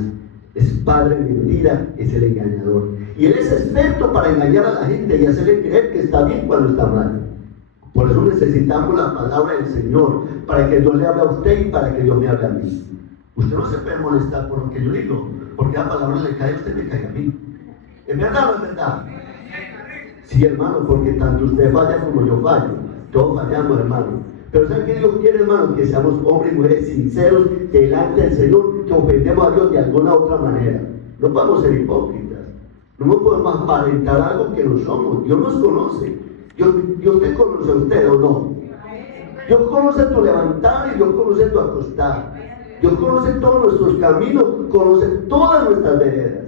Es padre de mentira, es el engañador. Y él es experto para engañar a la gente y hacerle creer que está bien cuando está mal. Por eso necesitamos la palabra del Señor, para que Dios le hable a usted y para que Dios me hable a mí. Usted no se puede molestar por lo que yo digo, porque la palabra le cae a usted y me cae a mí. ¿Es verdad o no es verdad? Sí, hermano, porque tanto usted falla como yo fallo. Todos fallamos, hermano. Pero ¿saben qué Dios quiere, hermano? Que seamos hombres y mujeres sinceros delante del Señor, que ofendemos a Dios de alguna otra manera. No podemos ser hipócritas. No podemos aparentar algo que no somos. Dios nos conoce. Dios te conoce a usted o no. Dios conoce tu levantar y Dios conoce tu acostar. Dios conoce todos nuestros caminos, conoce todas nuestras veredas.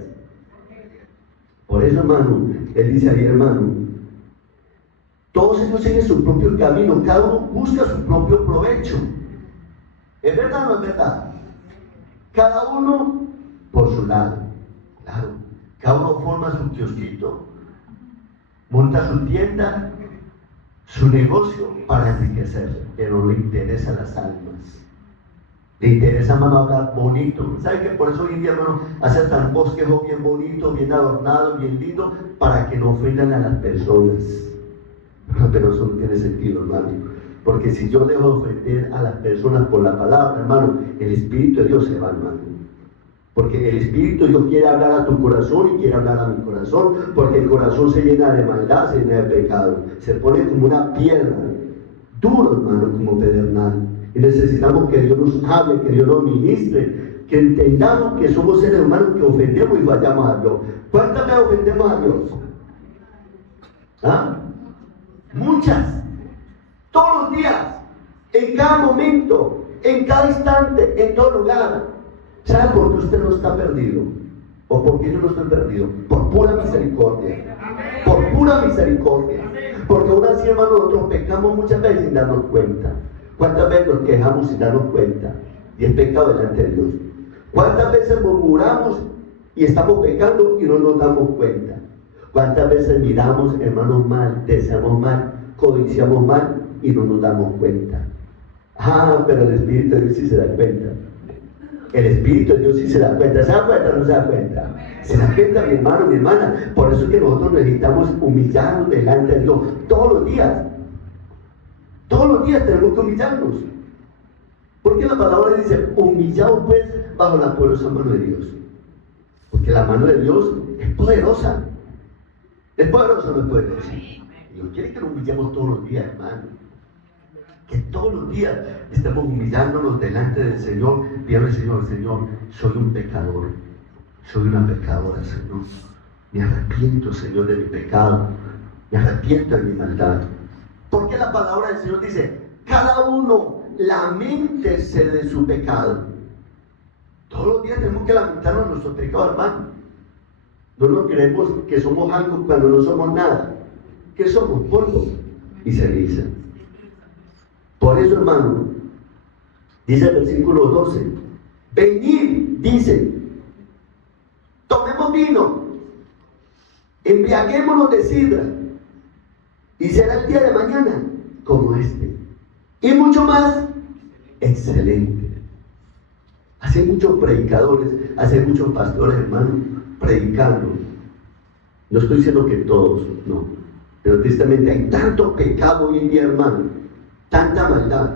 Por eso, hermano, Él dice ahí, hermano, todos ellos siguen su propio camino, cada uno busca su propio provecho. ¿Es verdad o no es verdad? Cada uno por su lado. Claro, cada uno forma su kiosquito, monta su tienda, su negocio para enriquecerse, pero no le interesa las almas. Le interesa, hermano, hablar bonito. ¿Sabe que por eso hoy en día, hermano, hace tan bosquejo bien bonito, bien adornado, bien lindo, para que no ofendan a las personas? Pero eso no tiene sentido, hermano. Porque si yo dejo de ofender a las personas por la palabra, hermano, el Espíritu de Dios se va, hermano. Porque el Espíritu de Dios quiere hablar a tu corazón y quiere hablar a mi corazón, porque el corazón se llena de maldad, se llena de pecado. Se pone como una piedra, duro, hermano, como pedernal. Y necesitamos que Dios nos hable, que Dios nos ministre, que entendamos que somos seres humanos que ofendemos y fallamos a Dios. ¿Cuántas veces ofendemos a Dios? ¿Ah? Muchas. Todos los días, en cada momento, en cada instante, en todo lugar. ¿Sabe por qué usted no está perdido? ¿O por qué yo no estoy perdido? Por pura misericordia. Por pura misericordia. Porque aún así, hermano, nosotros pecamos muchas veces sin darnos cuenta. ¿Cuántas veces nos quejamos sin darnos cuenta? Y es pecado delante de Dios. ¿Cuántas veces murmuramos y estamos pecando y no nos damos cuenta? ¿Cuántas veces miramos, hermanos, mal, deseamos mal, codiciamos mal y no nos damos cuenta? Ah, pero el Espíritu de Dios sí se da cuenta. El Espíritu de Dios sí se da cuenta. ¿Se da cuenta o no se da cuenta? Se da cuenta, mi hermano, mi hermana. Por eso es que nosotros necesitamos humillarnos delante de Dios todos los días. Todos los días tenemos que humillarnos. Porque la palabra dice, humillaos pues bajo la poderosa mano de Dios. Porque la mano de Dios es poderosa. ¿Es poderosa o no es poderosa? Dios quiere que nos humillemos todos los días, hermano. Que todos los días estemos humillándonos delante del Señor, dígame Señor, soy un pecador, soy una pecadora, Señor. Me arrepiento, Señor, de mi pecado, me arrepiento de mi maldad. Porque la palabra del Señor dice, cada uno laméntese de su pecado. Todos los días tenemos que lamentarnos de nuestro pecado, hermano. No nos creemos que somos algo cuando no somos nada. ¿Qué somos? Polvo y ceniza. Por eso, hermano, dice el versículo 12, venid, dice, tomemos vino, embriaguémonos de sidra, y será el día de mañana como este, y mucho más excelente. Hace muchos predicadores, hace muchos pastores, hermano, predicando. No estoy diciendo que todos, no, pero tristemente hay tanto pecado hoy en día, hermano, tanta maldad,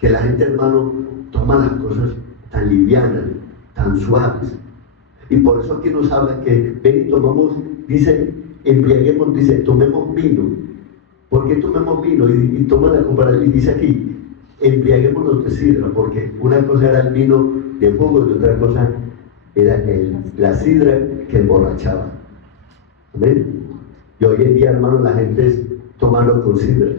que la gente, hermano, toma las cosas tan livianas, tan suaves. Y por eso aquí nos habla que ven y tomamos, dice, embriaguemos, dice, tomemos vino. ¿Por qué tomemos vino? Y toma la comparación, y dice aquí, embriaguémonos de sidra, porque una cosa era el vino de jugo y otra cosa era la sidra que emborrachaba. Amén. Y hoy en día, hermano, la gente es tomando con sidra,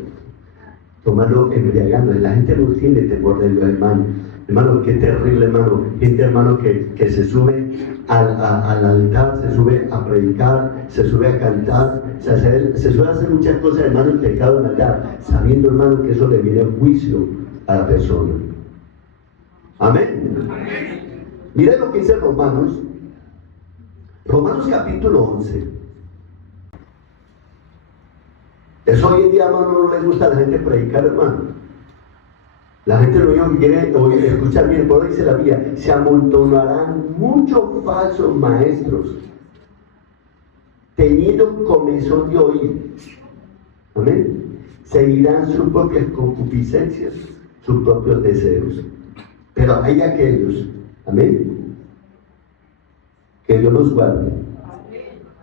tomando embriagando. La gente no tiene temor de Dios, hermano. Hermano, qué terrible, hermano. Gente, hermano, que se sube al altar, se sube a predicar, se sube a cantar, se sube a hacer muchas cosas, hermano, en pecado, en maldad, sabiendo, hermano, que eso le viene a juicio a la persona. Amén. Miren lo que dice Romanos capítulo 11. Eso hoy en día, hermano, no le gusta a la gente predicar, hermano. La gente no quiere oír, escuchar bien. Por ahí dice la Biblia, se amontonarán muchos falsos maestros, teniendo comezón de oír. Amén. Seguirán sus propias concupiscencias, sus propios deseos. Pero hay aquellos, amén, que Dios los guarde.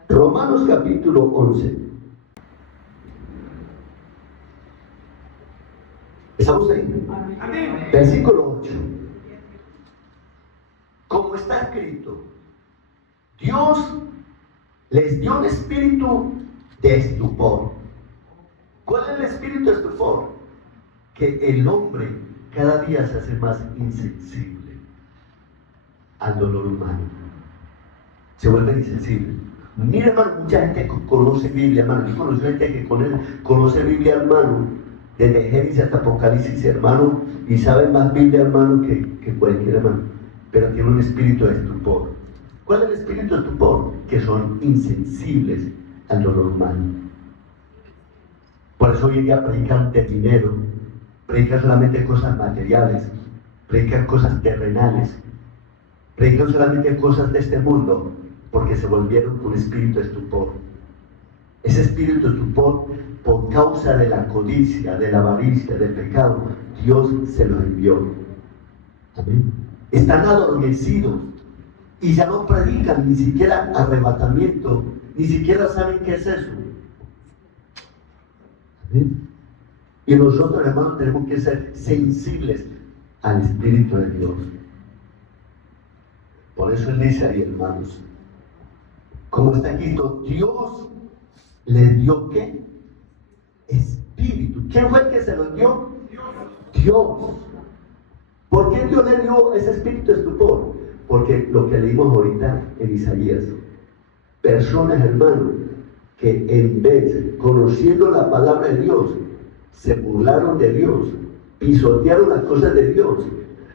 Romanos capítulo 11. ¿Estamos ahí? Amén. Versículo 8. Como está escrito, Dios les dio un espíritu de estupor. ¿Cuál es el espíritu de estupor? Que el hombre cada día se hace más insensible al dolor humano. Se vuelve insensible. Mira, hermano, mucha gente conoce Biblia, hermano. Yo conozco gente que conoce Biblia, hermano, desde Génesis hasta Apocalipsis, hermano, y sabe más Biblia, hermano, que cualquier hermano, pero tiene un espíritu de estupor. ¿Cuál es el espíritu de estupor? Que son insensibles al dolor humano. Por eso hoy en día predican de dinero, predican solamente cosas materiales, predican cosas terrenales, predican solamente cosas de este mundo, porque se volvieron un espíritu de estupor. Ese espíritu de estupor, por causa de la codicia, de la avaricia, del pecado, Dios se lo envió. Amén. Están adormecidos y ya no predican ni siquiera arrebatamiento, ni siquiera saben qué es eso. Amén. Y nosotros, hermanos, tenemos que ser sensibles al Espíritu de Dios. Por eso Él dice ahí, hermanos, como está escrito, Dios les dio ¿qué? Espíritu. ¿Quién fue el que se lo dio? Dios. ¿Por qué Dios le dio ese espíritu de estupor? Porque lo que leímos ahorita en Isaías, personas, hermanos, que en vez, conociendo la palabra de Dios, se burlaron de Dios, pisotearon las cosas de Dios,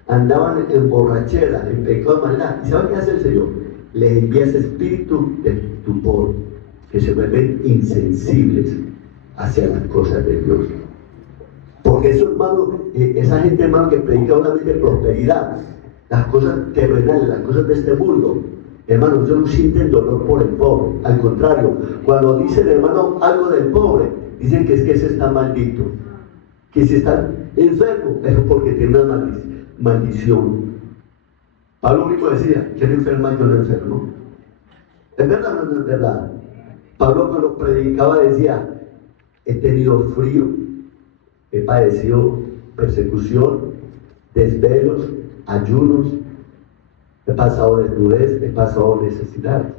andaban en borrachera, en pecado, maldad. ¿Y saben qué hace el Señor? Les envía ese espíritu de estupor, que se vuelven insensibles hacia las cosas de Dios. Porque eso, hermano, esa gente, hermano, que predica solamente prosperidad, las cosas terrenales, las cosas de este mundo, hermano, ellos no sienten dolor por el pobre. Al contrario, cuando dicen, hermano, algo del pobre, dicen que es que ese está maldito, que si está enfermo es porque tiene una maldición. Pablo mismo decía, ¿quién enferma? Yo no enfermo. ¿Es verdad o no es verdad? Pablo cuando predicaba decía, he tenido frío, he padecido persecución, desvelos, ayunos, he pasado desnudez, he pasado necesidad.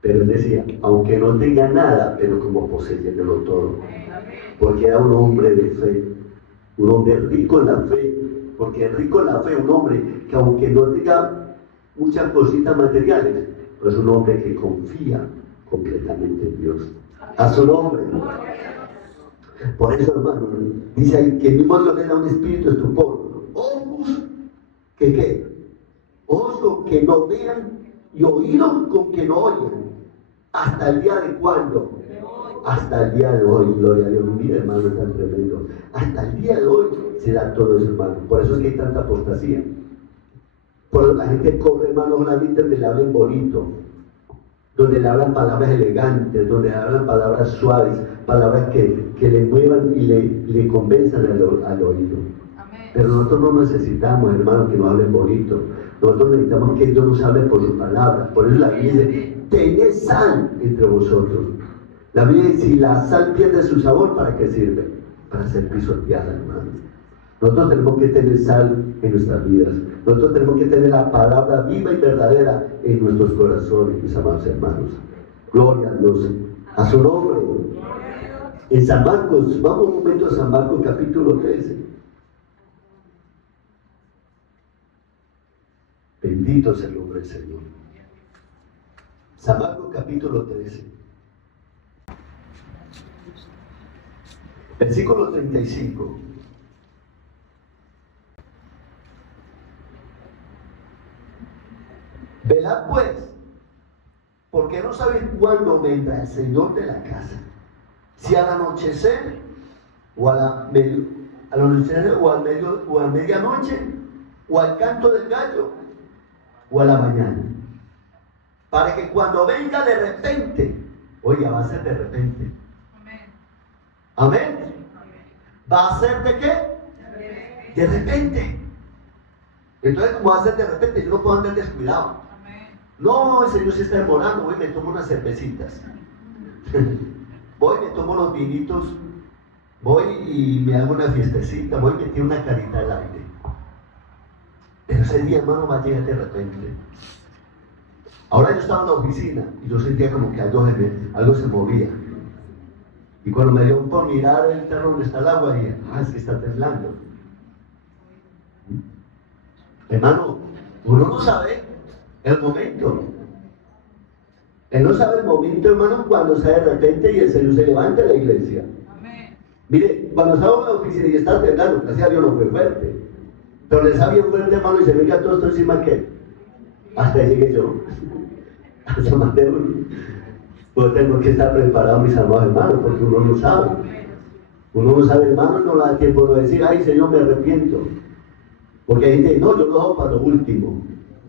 Pero él decía, aunque no tenga nada, pero como poseyéndolo todo. Porque era un hombre de fe, un hombre rico en la fe. Porque rico en la fe, un hombre que aunque no tenga muchas cositas materiales, pero es un hombre que confía completamente en Dios. A su nombre. Por eso, hermano, dice ahí que mismo Dios le da un espíritu estupor. Ojos que ¿qué? Ojos con que no vean y oídos con que no oigan. ¿Hasta el día de cuándo? Hasta el día de hoy, gloria a Dios. Mira, hermano, es tan tremendo. Hasta el día de hoy se da todo eso, hermano. Por eso es que hay tanta apostasía. Por eso la gente corre, hermano, solamente donde le hablen bonito, donde le hablan palabras elegantes, donde le hablan palabras suaves, palabras que le muevan y le convenzan al oído. Amén. Pero nosotros no necesitamos, hermano, que nos hablen bonito. Nosotros necesitamos que Dios nos hable por su palabra. Por eso la Biblia dice, tened sal entre vosotros. La Biblia dice, si la sal pierde su sabor, ¿para qué sirve? Para ser pisoteada, hermano. Nosotros tenemos que tener sal en nuestras vidas. Nosotros tenemos que tener la palabra viva y verdadera en nuestros corazones, mis amados hermanos. Gloria a Dios. A su nombre. En San Marcos, vamos un momento a San Marcos capítulo 13. Bendito sea el nombre del Señor. San Marcos capítulo 13. Versículo 35. Velad pues, porque no sabéis cuándo vendrá el Señor de la casa, si al anochecer o a medianoche o al canto del gallo o a la mañana, para que cuando venga de repente, oiga, va a ser de repente. Amén. ¿Va a ser de qué? De repente. Entonces, como va a ser de repente, yo no puedo andar descuidado. No, el Señor se está demorando, voy y me tomo unas cervecitas. Voy y me tomo unos vinitos. Voy y me hago una fiestecita. Voy y me tiro una carita al aire. Pero ese día, hermano, va a llegar de repente. Ahora yo estaba en la oficina y yo sentía como que algo se movía. Y cuando me dio por mirar el terreno donde está el agua, dije, es que está temblando. Hermano, uno no sabe el momento. Él no sabe el momento, hermano, cuando sale de repente y el Señor se levanta en la iglesia. Amén. Mire, cuando estaba en la oficina y está temblando, gracias a Dios no fue fuerte. Pero le está bien fuerte, hermano, y se venga todo esto encima que hasta ahí llegué yo. Hasta más de uno. Pues tengo que estar preparado, mis amados hermanos, porque uno no sabe. Uno no sabe, hermano, y no le da tiempo de decir, ay, Señor, me arrepiento. Porque hay gente, no, yo lo hago para lo último.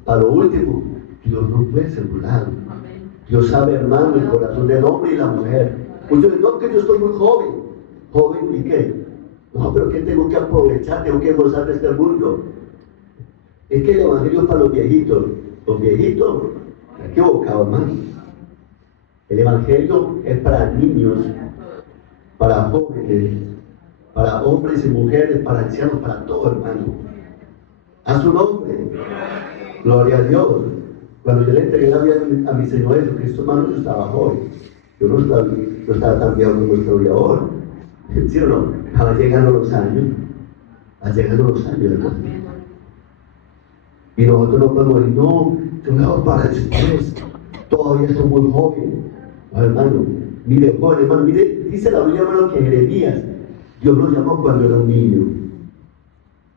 Para lo último, Dios no puede ser burlado. Dios sabe, hermano, el corazón del hombre y la mujer. Muchos dicen, no, que yo estoy muy joven. ¿Joven y qué? No, pero que tengo que aprovechar, tengo que gozar de este mundo. Es que el evangelio es para los viejitos. Los viejitos, está equivocado, hermano. El evangelio es para niños, para jóvenes, para hombres y mujeres, para ancianos, para todo, hermano. A su nombre. Gloria a Dios. Cuando yo le entregué la vida a mi Señor Jesucristo, hermano, yo estaba joven. Yo no estaba tan viejo como estoy ahora. ¿Sí o no? Estaban llegando los años. Hermano. Y nosotros no podemos decir, no, yo me hago para después. Todavía estoy muy joven. Hermano, mire, joven, hermano, mire, dice la Biblia, hermano, que Jeremías, Dios lo llamó cuando era un niño.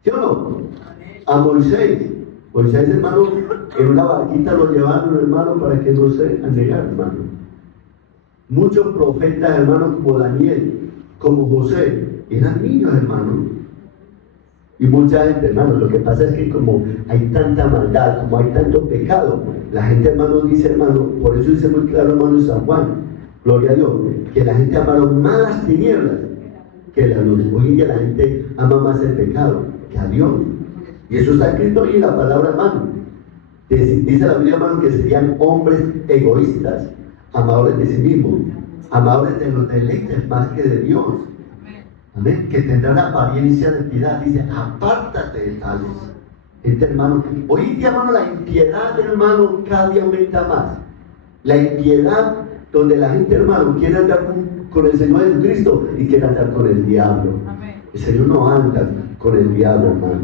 ¿Sí o no? A Moisés, hermano, en una barquita lo llevaron, hermano, para que no se anegara, hermano. Muchos profetas, hermano, como Daniel, como José, eran niños, hermano. Y mucha gente, hermano, lo que pasa es que como hay tanta maldad, como hay tanto pecado, la gente, hermano, dice, hermano, por eso dice muy claro, hermano, en San Juan, gloria a Dios, que la gente amaron más las tinieblas que la luz. Hoy en día la gente ama más el pecado que a Dios. Y eso está escrito ahí en la palabra, hermano. Dice la Biblia, hermano, que serían hombres egoístas, amadores de sí mismos, amadores de los deleites más que de Dios. Amén. Que tendrán apariencia de piedad. Dice, apártate de tales. Este hermano, hoy día, hermano, la impiedad, hermano, cada día aumenta más. La impiedad, donde la gente, hermano, quiere andar con el Señor Jesucristo y quiere andar con el diablo. Amén. El Señor no anda con el diablo, hermano.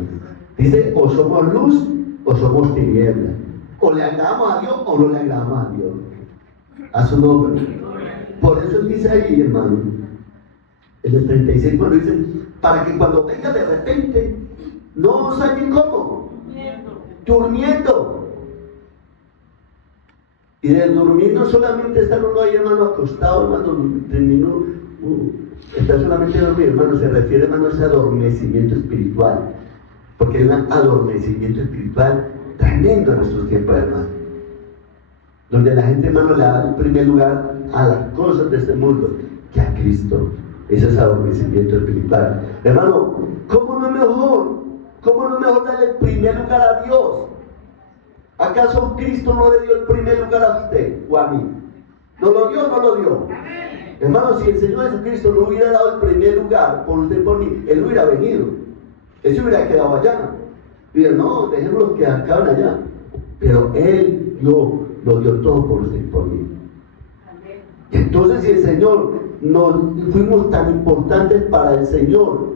Dice, o somos luz o somos tinieblas. O le agradamos a Dios o no le agradamos a Dios. A su nombre. Por eso dice ahí, hermano, en el 36, cuando dice, para que cuando venga de repente, no os hallen como durmiendo. Y del dormir no solamente estar uno ahí, hermano, acostado, hermano, está solamente dormir, hermano, se refiere, hermano, a ese adormecimiento espiritual. Porque hay un adormecimiento espiritual tremendo en nuestros tiempos, hermano. Donde la gente, hermano, le da el primer lugar a las cosas de este mundo que a Cristo. Ese es adormecimiento espiritual. Hermano, ¿cómo no es mejor? ¿Cómo no es mejor darle el primer lugar a Dios? ¿Acaso Cristo no le dio el primer lugar a usted o a mí? ¿No lo dio o no lo dio? Hermano, si el Señor Jesucristo no hubiera dado el primer lugar por usted y por mí, Él hubiera venido. Él se hubiera quedado allá. Y no, dejémoslos que acaben allá. Pero Él lo dio todo por usted y por mí. Entonces, si el Señor nos fuimos tan importantes para el Señor,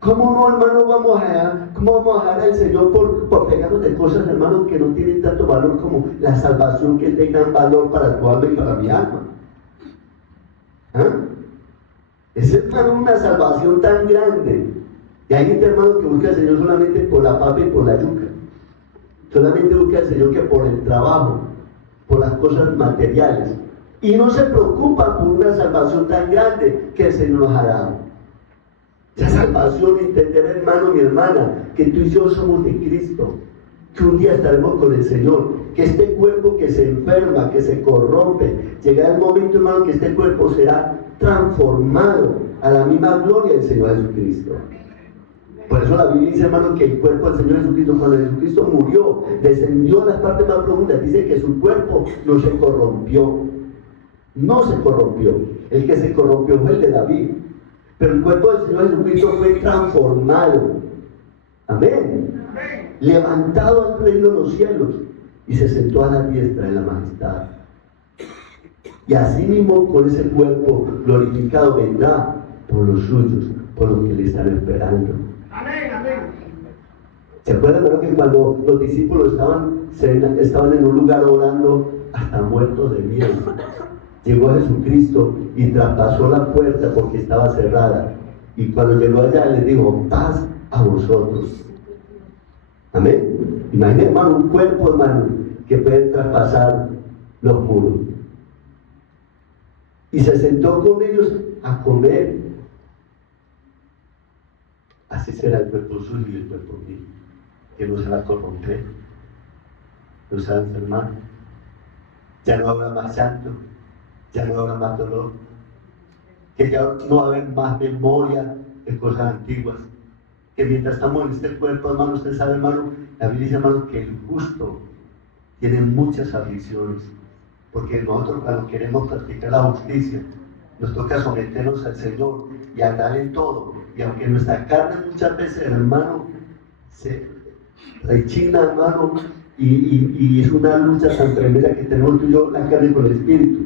¿cómo no, hermano, vamos a dejar al Señor por pegarnos de cosas, hermano, que no tienen tanto valor como la salvación, que tengan valor para tu alma y para mi alma? ¿Ah? Es, hermano, una salvación tan grande. Y hay gente, hermano, que busca al Señor solamente por la papa y por la yuca. Solamente busca al Señor que por el trabajo, por las cosas materiales. Y no se preocupan por una salvación tan grande que el Señor nos ha dado. Esa salvación, entender, hermano, mi hermana, que tú y yo somos de Cristo, que un día estaremos con el Señor, que este cuerpo que se enferma, que se corrompe, llegará el momento, hermano, que este cuerpo será transformado a la misma gloria del Señor Jesucristo. Por eso la Biblia dice, hermano, que el cuerpo del Señor Jesucristo, cuando Jesucristo murió, descendió a las partes más profundas, dice que su cuerpo no se corrompió. No se corrompió. El que se corrompió fue el de David. Pero el cuerpo del Señor Jesucristo fue transformado. Amén. Levantado al reino de los cielos y se sentó a la diestra de la majestad. Y así mismo con ese cuerpo glorificado vendrá por los suyos, por los que le están esperando. ¿Se acuerdan, hermano, que cuando los discípulos estaban en un lugar orando hasta muertos de miedo? Llegó Jesucristo y traspasó la puerta porque estaba cerrada. Y cuando llegó allá les dijo, paz a vosotros. Amén. Imagínense, hermano, un cuerpo, hermano, que puede traspasar los muros. Y se sentó con ellos a comer. Así será el cuerpo suyo y el cuerpo mío, que no se va a corromper, no se va a enfermar. Ya no habrá más llanto, ya no habrá más dolor, que ya no va a haber más memoria de cosas antiguas, que mientras estamos en este cuerpo, hermano, usted sabe, hermano, la Biblia dice, hermano, que el justo tiene muchas aflicciones, porque nosotros cuando queremos practicar la justicia, nos toca someternos al Señor y andar en todo, y aunque nuestra carne muchas veces, hermano, se rechina, hermano, y es una lucha tan tremenda que tenemos tú y yo, la carne con el espíritu,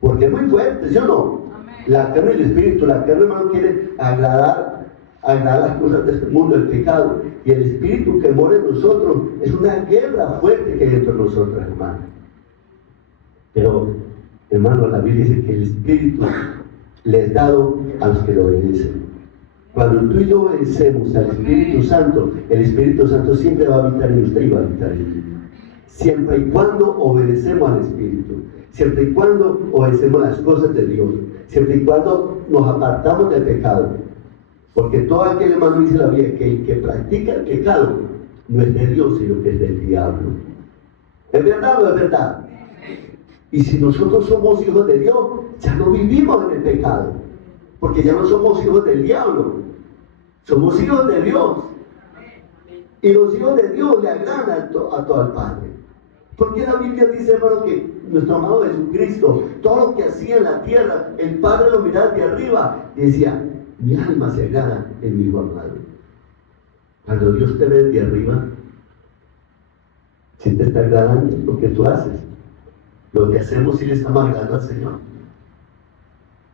porque es muy fuerte, ¿sí o no? Amén. La carne y el espíritu, la carne, hermano, quiere agradar las cosas de este mundo, el pecado, y el espíritu que mora en nosotros es una guerra fuerte que hay dentro de nosotros, hermano. Pero, hermano, la Biblia dice que el espíritu le es dado a los que lo obedecen. Cuando tú y yo obedecemos al Espíritu Santo, el Espíritu Santo siempre va a habitar en usted y va a habitar en mí. Siempre y cuando obedecemos al Espíritu, siempre y cuando obedecemos las cosas de Dios, siempre y cuando nos apartamos del pecado. Porque todo aquel, hermano, dice la Biblia, que el que practica el pecado no es de Dios, sino que es del diablo. ¿Es verdad o es verdad? Y si nosotros somos hijos de Dios, ya no vivimos en el pecado, porque ya no somos hijos del diablo, somos hijos de Dios. Y los hijos de Dios le agradan a todo el Padre. Porque la Biblia dice, hermano, que nuestro amado Jesucristo, todo lo que hacía en la tierra, el Padre lo miraba de arriba y decía, mi alma se agrada en mi Hijo amado. Cuando Dios te ve de arriba, si te está agradando lo que tú haces, lo que hacemos si le estamos agradando al Señor.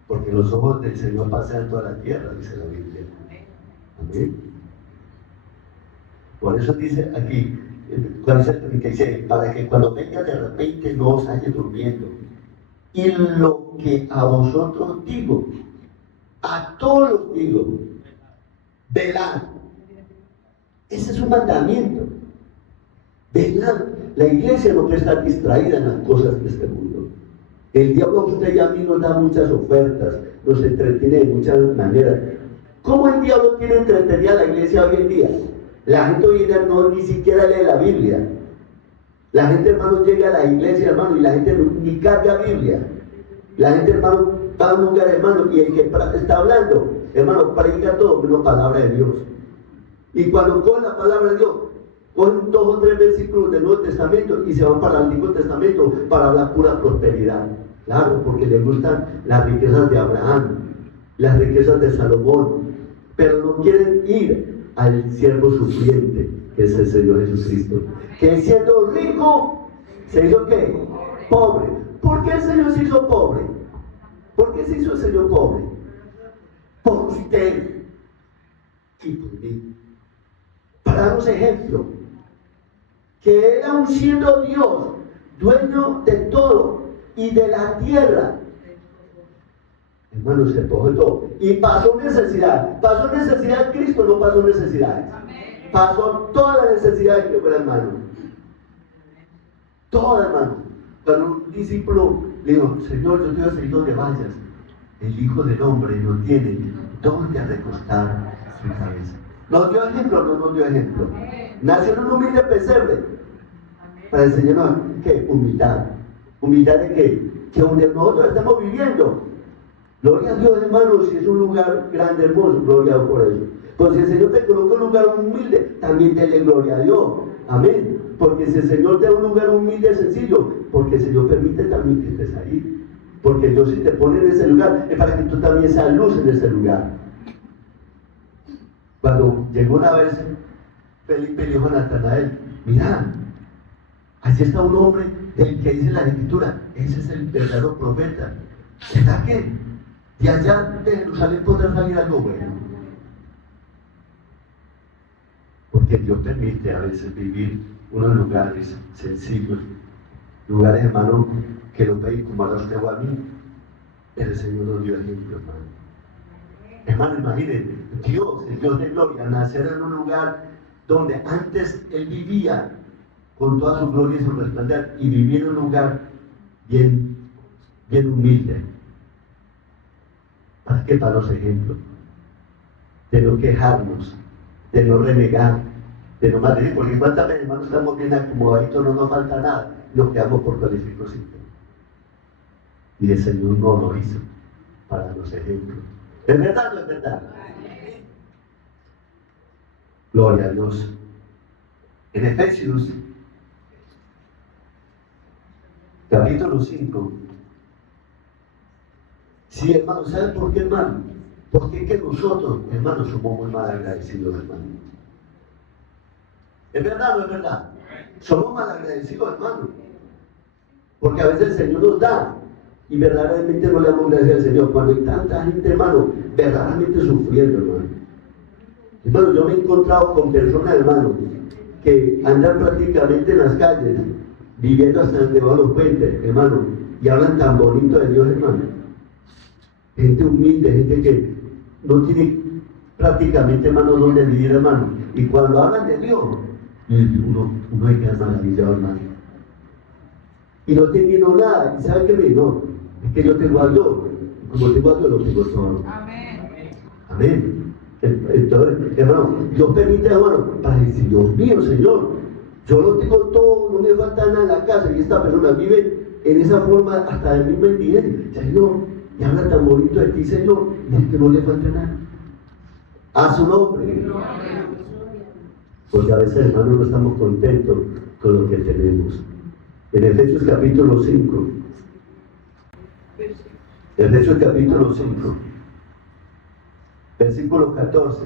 Porque los ojos del Señor pasean toda la tierra, dice la Biblia. Amén. Por eso dice aquí, que dice, para que cuando venga de repente no os haya durmiendo. Y lo que a vosotros digo, a todos digo, velad. Ese es un mandamiento. Velad. La iglesia no puede estar distraída en las cosas de este mundo. El diablo a usted y a mí nos da muchas ofertas, nos entretiene de muchas maneras. ¿Cómo el diablo tiene entretenida a la iglesia hoy en día? La gente hoy en día no ni siquiera lee la Biblia. La gente, hermano, llega a la iglesia, hermano, y la gente ni carga Biblia. La gente, hermano, va a un lugar, hermano, y el que está hablando, hermano, predica todo menos palabra de Dios. Y cuando cogen la palabra de Dios, cogen 2 o 3 versículos del Nuevo Testamento y se van para el Antiguo Testamento para hablar pura prosperidad. Claro, porque les gustan las riquezas de Abraham, las riquezas de Salomón, pero no quieren ir al siervo sufriente, que es el Señor Jesucristo, que siendo rico, se hizo ¿qué? Pobre. ¿Por qué el Señor se hizo pobre? ¿Por qué se hizo el Señor pobre? Por usted y por mí. Para darnos ejemplo, que Él, aun siendo Dios, dueño de todo y de la tierra, hermano, se despojó de todo y pasó necesidad. Pasó necesidad Cristo, no pasó necesidades. Pasó todas las necesidades que fuera, hermano. Toda, hermano. Cuando un discípulo le dijo, Señor, yo te voy a seguir donde vayas, el Hijo del Hombre no tiene dónde recostar su cabeza. ¿Nos dio ejemplo o no nos dio ejemplo? Nació en un humilde pesebre para enseñarnos ¿qué? Humildad. ¿Humildad de qué? Que donde nosotros estamos viviendo, gloria a Dios, hermanos, si es un lugar grande, hermoso, gloria a Dios por eso. Pues si el Señor te coloca en un lugar humilde, también dele gloria a Dios. Amén. Porque si el Señor te da un lugar humilde, sencillo, porque el Señor permite también que estés ahí. Porque Dios, si te pone en ese lugar, es para que tú también seas luz en ese lugar. Cuando llegó una vez, Felipe le dijo a Natanael, mira, allí está un hombre del que dice la Escritura, ese es el verdadero profeta. ¿Será que de allá de Jerusalén podrá salir algo bueno? Porque Dios permite a veces vivir unos lugares sencillos, lugares, hermano, que los veis como a usted o a mí, pero el Señor nos dio ejemplo, hermano. Hermano, imagínense, Dios, el Dios de gloria, nacer en un lugar donde antes Él vivía con toda su gloria y su resplandor, y vivía en un lugar bien humilde. ¿Para qué? Para los ejemplos de no quejarnos, de no renegar, de no maldecir, porque cuántas veces, hermanos, estamos bien acomodaditos, no nos falta nada, nos quedamos por cualificar siempre. Y el Señor no lo hizo para los ejemplos. ¿Es verdad o no es verdad? Gloria a Dios. En Efesios, capítulo 5. Sí, hermano, ¿saben por qué, hermano? Porque que nosotros, hermanos, somos muy mal agradecidos, hermano. ¿Es verdad o no es verdad? Somos mal agradecidos, hermano. Porque a veces el Señor nos da y verdaderamente no le damos gracias al Señor. Cuando hay tanta gente, hermano, verdaderamente sufriendo, hermano. Hermano, yo me he encontrado con personas, hermano, que andan prácticamente en las calles, viviendo hasta debajo de los puentes, hermano, y hablan tan bonito de Dios, hermano. Gente humilde, gente que no tiene prácticamente, hermano, donde vivir, hermano. Y cuando hablan de Dios, uno hay que ser maravillado, hermano. Y no tengo nada. ¿Y sabe qué me dijo? Es que yo tengo a Dios. Como tengo a Dios, lo tengo todo. Amén. Amén. Entonces, hermano, Dios permite, hermano, para decir, Dios mío, Señor, yo lo tengo todo, no me falta nada en la casa. Y esta persona vive en esa forma hasta de mí mendigue. Señor, y habla tan bonito de ti, Señor, y es que no le falta nada. A su nombre. Porque a veces, hermano, no estamos contentos con lo que tenemos. En Efesios capítulo 5. Efesios capítulo 5. Versículo 14.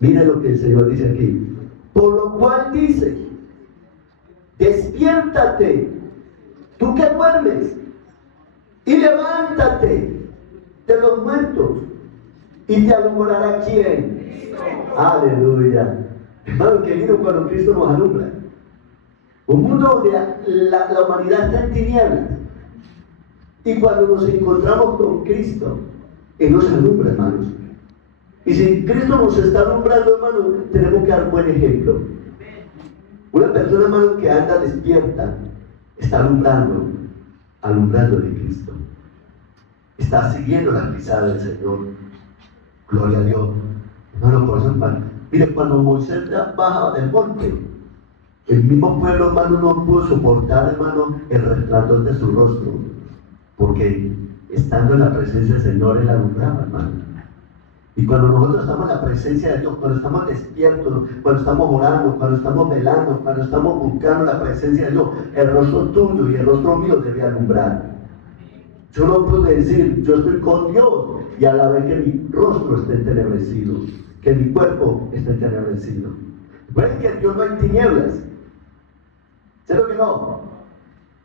Mira lo que el Señor dice aquí. Por lo cual dice: despiértate, tú que duermes, y levántate de los muertos, y te alumbrará ¿quién? Cristo. Aleluya. Hermano, qué lindo cuando Cristo nos alumbra. Un mundo donde la humanidad está en tinieblas, y cuando nos encontramos con Cristo, Él nos alumbra, hermanos. Y si Cristo nos está alumbrando, hermano, tenemos que dar buen ejemplo. Una persona, hermano, que anda despierta, está alumbrando de Cristo. Está siguiendo la pisada del Señor. Gloria a Dios. Hermano, por eso, mire, cuando Moisés baja del monte, el mismo pueblo, hermano, no pudo soportar, hermano, el resplandor de su rostro, porque estando en la presencia del Señor, Él alumbraba, hermano. Y cuando nosotros estamos en la presencia de Dios, cuando estamos despiertos, cuando estamos orando, cuando estamos velando, cuando estamos buscando la presencia de Dios, el rostro tuyo y el rostro mío debe alumbrar. Yo no puedo decir, yo estoy con Dios, y a la vez que mi rostro esté entenebrecido, que mi cuerpo esté entenebrecido. Recuerden que en Dios no hay tinieblas. ¿Cierto que no?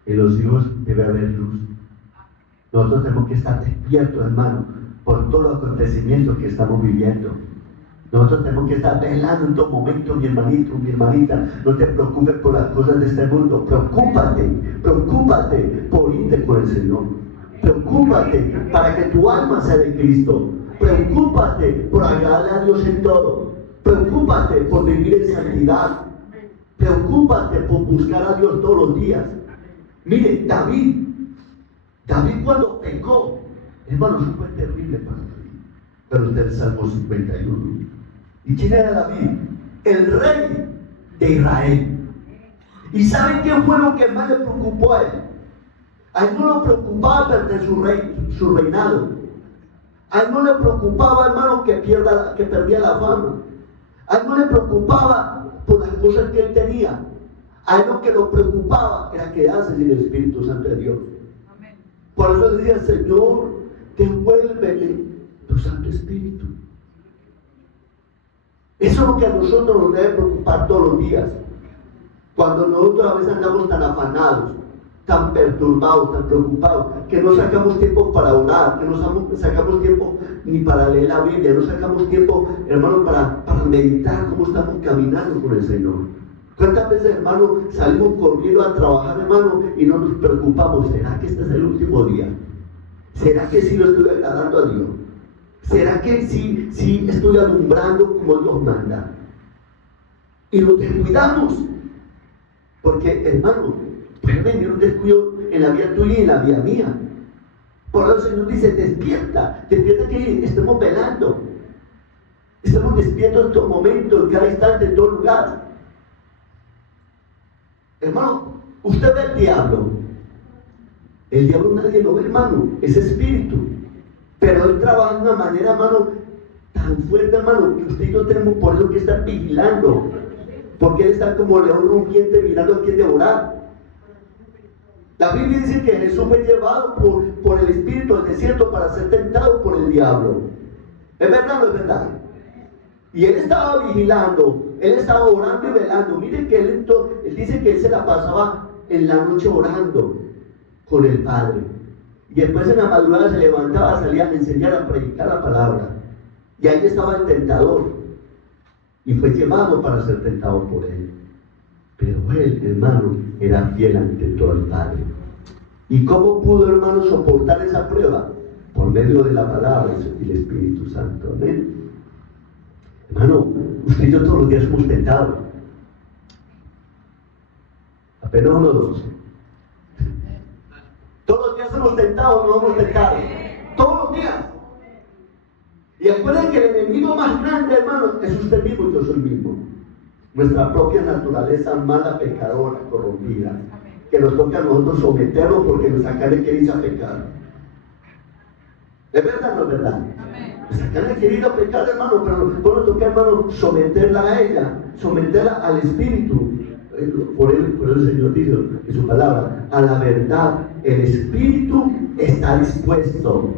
En los hijos debe haber luz. Nosotros tenemos que estar despiertos, hermano, por todos los acontecimientos que estamos viviendo. Nosotros tenemos que estar velando en todo momento, mi hermanito, mi hermanita. No te preocupes por las cosas de este mundo. Preocúpate por irte con el Señor. Preocúpate para que tu alma sea de Cristo. Preocúpate por agradarle a Dios en todo. Preocúpate por vivir en santidad. Preocúpate por buscar a Dios todos los días. Mire, David cuando pecó, hermano, eso fue terrible para David. Pero usted es Salmo 51. ¿Y quién era David? El rey de Israel. ¿Y saben qué fue lo que más le preocupó a él? A él no le preocupaba perder su reinado. A él no le preocupaba, hermano, que perdía la fama. A él no le preocupaba por las cosas que él tenía. A él lo que lo preocupaba era quedarse sin el Espíritu Santo de Dios. Amén. Por eso decía: Señor, devuélveme tu Santo Espíritu. Eso es lo que a nosotros nos debe preocupar todos los días. Cuando nosotros a veces andamos tan afanados, tan perturbados, tan preocupados, que no sacamos tiempo para orar, que no sacamos tiempo ni para leer la Biblia, no sacamos tiempo, hermano, para meditar cómo estamos caminando con el Señor. ¿Cuántas veces, hermano, salimos corriendo a trabajar, hermano, y no nos preocupamos? ¿Será que este es el último día? ¿Será que sí lo estoy agradando a Dios? ¿Será que sí estoy alumbrando como Dios manda? Y lo descuidamos. Porque, hermano, puede venir un descuido en la vida tuya y en la vida mía. Por eso el Señor dice: despierta que estemos velando. Estamos despiertos en todo momento, en cada instante, en todo lugar. Hermano, usted ve el diablo. El diablo nadie lo ve, hermano, es espíritu. Pero él trabaja de una manera, hermano, tan fuerte, hermano, que usted y yo tenemos por eso que estar vigilando. Porque él está como león rugiente mirando a quién devorar. La Biblia dice que Jesús fue llevado por el Espíritu al desierto para ser tentado por el diablo. ¿Es verdad o no es verdad? Y él estaba vigilando, él estaba orando y velando. Miren que él dice que él se la pasaba en la noche orando con el Padre. Y después en la madrugada se levantaba, salía a enseñar, a predicar la palabra. Y ahí estaba el tentador. Y fue llevado para ser tentado por él. Pero él, hermano, era fiel ante todo el Padre. ¿Y cómo pudo, hermano, soportar esa prueba? Por medio de la palabra y el Espíritu Santo. Amén. Hermano, usted y yo todos los días somos tentados. Apenas uno o dos. Todos los días somos tentados, no somos tentados. Todos los días. Y acuérdense que el enemigo más grande, hermano, es usted mismo y yo soy mismo. Nuestra propia naturaleza mala, pecadora, corrompida, que nos toca a nosotros someternos porque nuestra carne quiere irse a pecar. ¿Es verdad o no es verdad? Nuestra carne quiere ir a pecar, hermano, pero nos toca, hermano, someterla a ella, someterla al Espíritu. Por eso el Señor dice en su palabra: a la verdad, el Espíritu está dispuesto.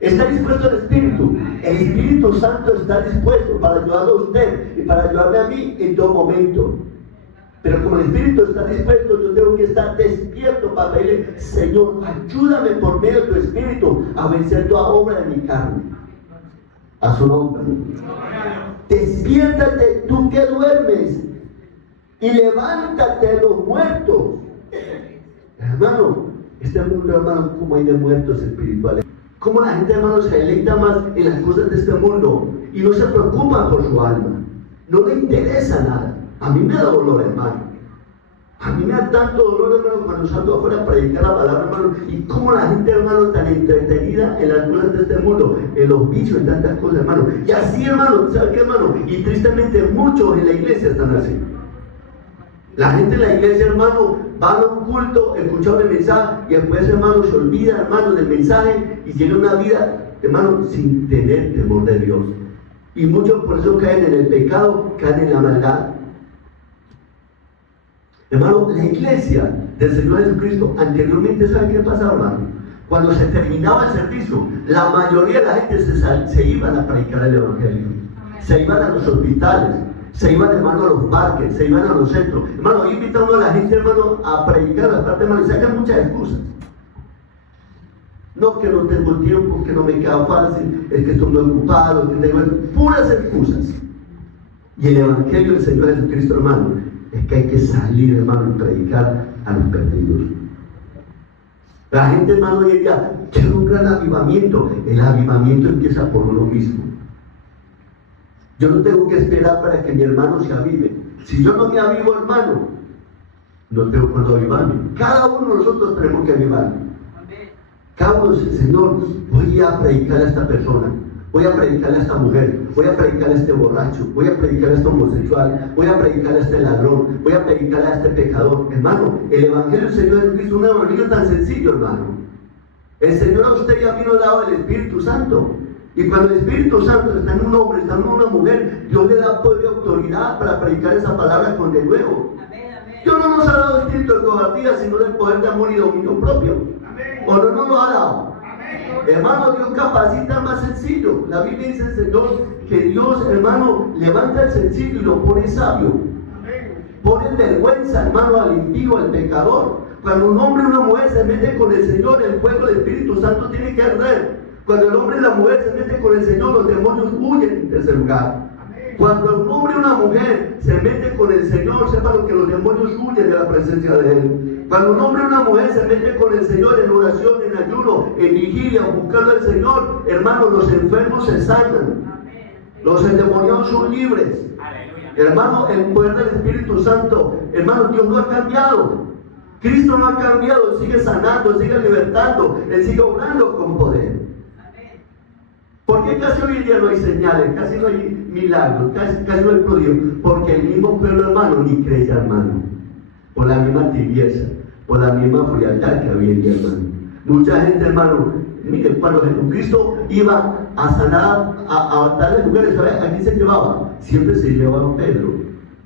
¿Está dispuesto el Espíritu? El Espíritu Santo está dispuesto para ayudarlo a usted y para ayudarme a mí en todo momento. Pero como el Espíritu está dispuesto, yo tengo que estar despierto para pedirle: Señor, ayúdame por medio de tu Espíritu a vencer toda obra de mi carne. A su nombre. Despiértate tú que duermes y levántate de los muertos. Hermano, este mundo, hermano, como hay de muertos espirituales. Como la gente, hermano, se deleita más en las cosas de este mundo y no se preocupa por su alma. No le interesa nada. A mí me da dolor, hermano. A mí me da tanto dolor, hermano, cuando salgo afuera a predicar la palabra, hermano. Y como la gente, hermano, tan entretenida en las cosas de este mundo, en los vicios, en tantas cosas, hermano. Y así, hermano, ¿sabe qué, hermano? Y tristemente muchos en la iglesia están así. La gente en la iglesia, hermano, va a un culto, escucha el mensaje y después, hermano, se olvida, hermano, del mensaje y tiene una vida, hermano, sin tener temor de Dios. Y muchos por eso caen en el pecado, caen en la maldad. Hermano, la iglesia del Señor Jesucristo, anteriormente, ¿sabe qué pasaba, hermano? Cuando se terminaba el servicio, la mayoría de la gente se iban a predicar el Evangelio. Se iban a los hospitales, se iban, hermano, a los parques, se iban a los centros. Hermano, hoy invitando a la gente, hermano, a predicar la parte, hermano, y sacan muchas excusas. No, que no tengo tiempo, que no me queda fácil, es que estoy muy ocupado, que tengo puras excusas. Y el Evangelio del Señor Jesucristo, hermano, es que hay que salir, hermano, y predicar a los perdidos. La gente, hermano, hoy en día quiere un gran avivamiento. El avivamiento empieza por uno mismo. Yo no tengo que esperar para que mi hermano se avive. Si yo no me avivo, hermano, no tengo cuándo avivarme. Cada uno de nosotros tenemos que avivarme. Cada uno dice: Señor, voy a predicar a esta persona, voy a predicar a esta mujer, voy a predicar a este borracho, voy a predicar a este homosexual, voy a predicar a este ladrón, voy a predicar a este pecador. Hermano, el Evangelio del Señor Jesucristo es un evangelio tan sencillo, hermano. El Señor a usted y a mí nos ha dado el Espíritu Santo. Y cuando el Espíritu Santo está en un hombre, está en una mujer, Dios le da poder y autoridad para predicar esa palabra con de nuevo. Dios no nos ha dado el espíritu de cobardía, sino el poder de amor y dominio propio. ¿O no nos lo ha dado? Hermano, Dios capacita al más sencillo. La Biblia dice, Señor, que Dios, hermano, levanta al sencillo y lo pone sabio. Pone en vergüenza, hermano, al impío, al pecador. Cuando un hombre y una mujer se meten con el Señor, el fuego del Espíritu Santo tiene que arder. Cuando el hombre y la mujer se meten con el Señor, los demonios huyen de ese lugar. Cuando un hombre y una mujer se meten con el Señor, sepan que los demonios huyen de la presencia de Él. Cuando un hombre y una mujer se meten con el Señor en oración, en ayuno, en vigilia, buscando al Señor, hermanos, los enfermos se sanan. Los endemoniados son libres. Hermano, el poder del Espíritu Santo, hermano, Dios no ha cambiado. Cristo no ha cambiado, Él sigue sanando, Él sigue libertando, Él sigue obrando con poder. ¿Por qué casi hoy en día no hay señales, casi no hay milagros, casi no hay prodigios? Porque el mismo pueblo, hermano, ni creía, hermano. Por la misma tibieza, por la misma frialdad que había en día, hermano. Mucha gente, hermano, miren, cuando Jesucristo iba a sanar, a tales lugares, ¿sabes? ¿A quién se llevaba? Siempre se llevaba a Pedro,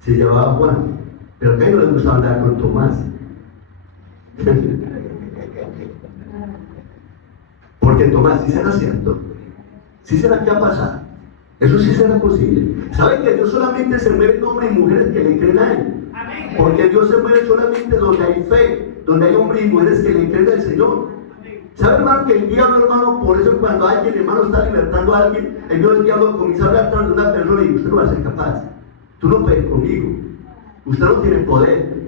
se llevaba a Juan. Pero a Pedro le gustaba andar con Tomás. Porque Tomás sí será cierto. ¿Sí será que va a pasar? Eso sí será posible. ¿Saben que Dios solamente se mueve en hombres y mujeres que le creen a Él? Porque Dios se mueve solamente donde hay fe, donde hay hombres y mujeres que le creen al Señor. ¿Saben, hermano, que el diablo, hermano, por eso cuando alguien, hermano, está libertando a alguien, el diablo comienza a hablar tras de una persona y dice: usted no va a ser capaz, tú no puedes conmigo, usted no tiene poder.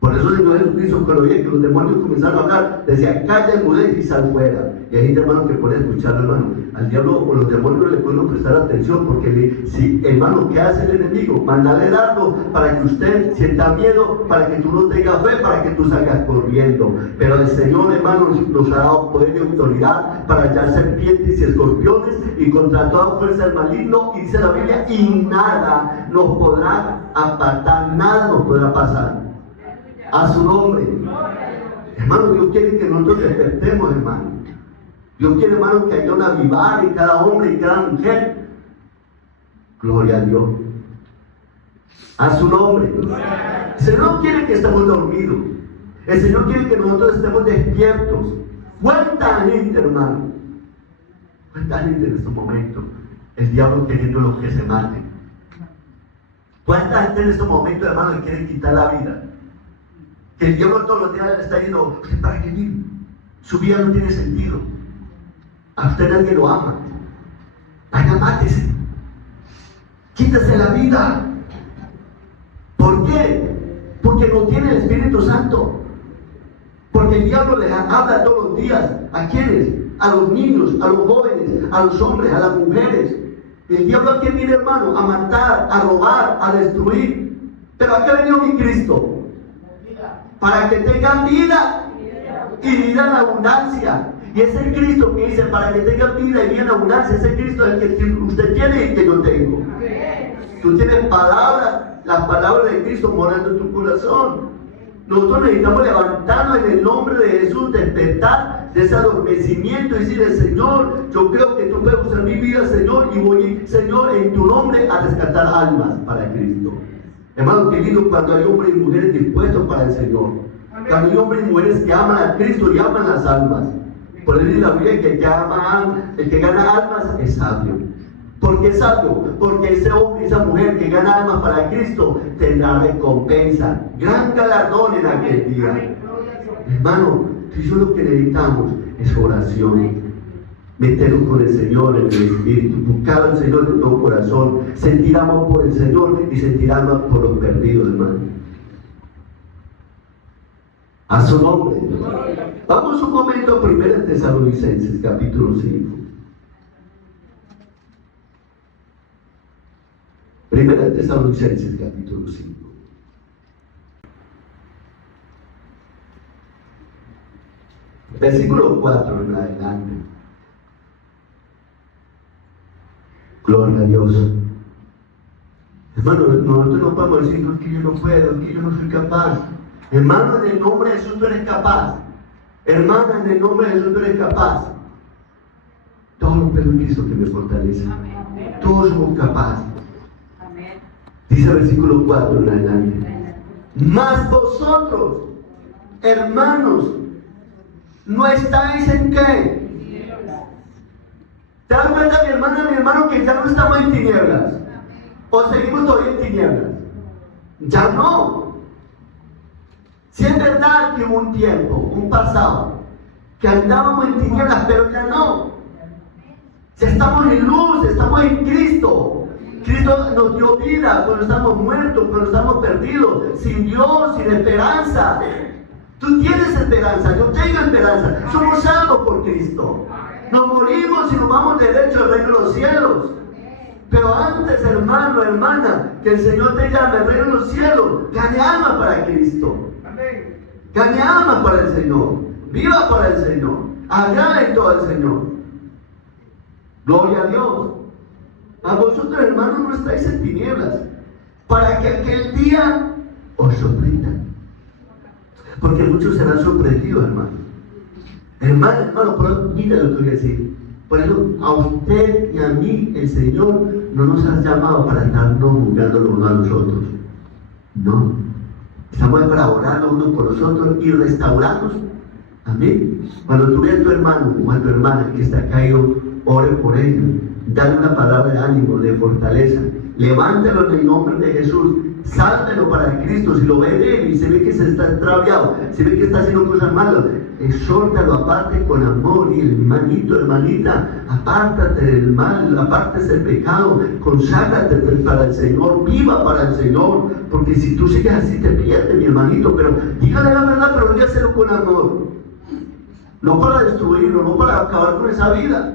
Por eso el Señor Jesucristo, cuando veía que los demonios comenzaron a hablar, decía: calla, enmudece y sal fuera. Y hay gente, hermano, que puede escucharlo, hermano. Al diablo o los demonios no le pueden prestar atención, porque si, hermano, ¿qué hace el enemigo? Mandarle dardo para que usted sienta miedo, para que tú no tengas fe, para que tú salgas corriendo. Pero el Señor, hermano, nos ha dado poder y autoridad para hallar serpientes y escorpiones y contra toda fuerza del maligno. Y dice la Biblia: y nada nos podrá apartar, nada nos podrá pasar. A su nombre. Hermano, Dios quiere que nosotros despertemos, hermano. Dios quiere, hermano, que haya un avivar en cada hombre y cada mujer. Gloria a Dios. A su nombre. El Señor no quiere que estemos dormidos. El Señor quiere que nosotros estemos despiertos. ¿Cuánta gente, hermano, ¿Cuánta gente en estos momentos el diablo queriendo lo que se mate? ¿Cuánta gente en estos momentos, hermano, le quiere quitar la vida? Que el diablo todos los días le está diciendo, ¿usted para qué vive? Su vida no tiene sentido. A usted nadie lo ama. Vaya, mátese. Quítese la vida. ¿Por qué? Porque no tiene el Espíritu Santo. Porque el diablo les habla todos los días. ¿A quiénes? A los niños, a los jóvenes, a los hombres, a las mujeres. El diablo aquí viene, hermano, a matar, a robar, a destruir. Pero ¿a qué venido mi Cristo? Para que tengan vida y vida en abundancia. Y ese Cristo que dice, para que tengan vida y vida en abundancia, ese Cristo es el que usted tiene y que yo tengo. Tú tienes palabras, las palabras de Cristo morando en tu corazón. Nosotros necesitamos levantarnos en el nombre de Jesús, despertar de ese adormecimiento y decirle, Señor, yo creo que tú puedes usar mi vida, Señor, y voy, Señor, en tu nombre a rescatar almas para Cristo. Hermano, qué lindo cuando hay hombres y mujeres dispuestos para el Señor. Cuando hay hombres y mujeres que aman a Cristo y aman las almas. Por eso dice la Biblia que el que gana almas es sabio. ¿Por qué es sabio? Porque ese hombre y esa mujer que gana almas para Cristo tendrá recompensa, gran galardón en aquel día. Hermano, si eso es lo que necesitamos, es oración. Meternos con el Señor en el Espíritu, buscar al Señor de todo corazón, sentir amor por el Señor y sentir amor por los perdidos, hermano. A su nombre. Vamos un momento a 1 Tesalonicenses, capítulo 5. 1 Tesalonicenses, capítulo 5. Versículo 4 en adelante. Gloria a Dios. Hermano, nosotros no podemos decir, no, es que yo no puedo, es que yo no soy capaz. Hermano, en el nombre de Jesús tú eres capaz. Hermana, en el nombre de Jesús tú eres capaz. Todo lo que es Cristo que me fortalece. Todos somos capaces. Dice el versículo 4 en adelante. Mas vosotros, hermanos, no estáis en qué. ¿Te das cuenta, mi hermana, mi hermano, que ya no estamos en tinieblas? ¿O seguimos todavía en tinieblas? Ya no. Si es verdad que hubo un tiempo, un pasado, que andábamos en tinieblas, pero ya no. Ya estamos en luz, estamos en Cristo. Cristo nos dio vida cuando estamos muertos, cuando estamos perdidos, sin Dios, sin esperanza. Tú tienes esperanza, yo tengo esperanza. Somos salvos por Cristo. Nos morimos y nos vamos derecho al reino de los cielos. Pero antes, hermano, hermana, que el Señor te llame al reino de los cielos, gane alma para Cristo. Gane alma para el Señor. Viva para el Señor. Agrade en todo el Señor. Gloria a Dios. A vosotros, hermanos, no estáis en tinieblas, para que aquel día os sorprenda. Porque muchos serán sorprendidos, hermano. Hermano, pero mira lo que voy a decir. Por eso, a usted y a mí, el Señor no nos ha llamado para estarnos juzgando los unos a los otros. No. Estamos para orar los unos por los otros y restaurarnos. Amén. Cuando tú veas a tu hermano o a tu hermana que está caído, ore por ellos. Dale una palabra de ánimo, de fortaleza. Levántalo en el nombre de Jesús. Sálvelo para Cristo. Si lo ve débil y se ve que se está extraviado, se ve que está haciendo cosas malas, exhórtalo, aparte con amor. Y hermanito, hermanita, apártate del mal, apártate del pecado, conságrate para el Señor, viva para el Señor. Porque si tú sigues así te pierdes, mi hermanito. Pero dígale la verdad, pero voy a hacerlo con amor. No para destruirlo, no para acabar con esa vida.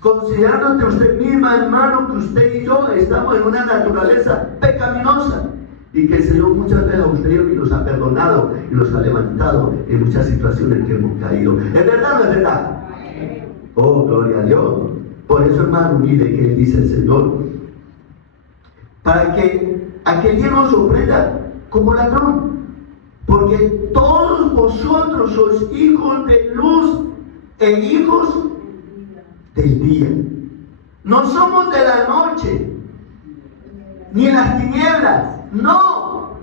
Considerándote usted misma, hermano, que usted y yo estamos en una naturaleza pecaminosa y que el Señor muchas veces a usted y a mí nos ha perdonado y nos ha levantado en muchas situaciones que hemos caído. ¿Es verdad o no es verdad? Oh, gloria a Dios. Por eso, hermano, mire que dice el Señor, para que aquel día nos sorprenda como ladrón, porque todos vosotros sois hijos de luz e hijos del día. No somos de la noche, ni en las tinieblas, no.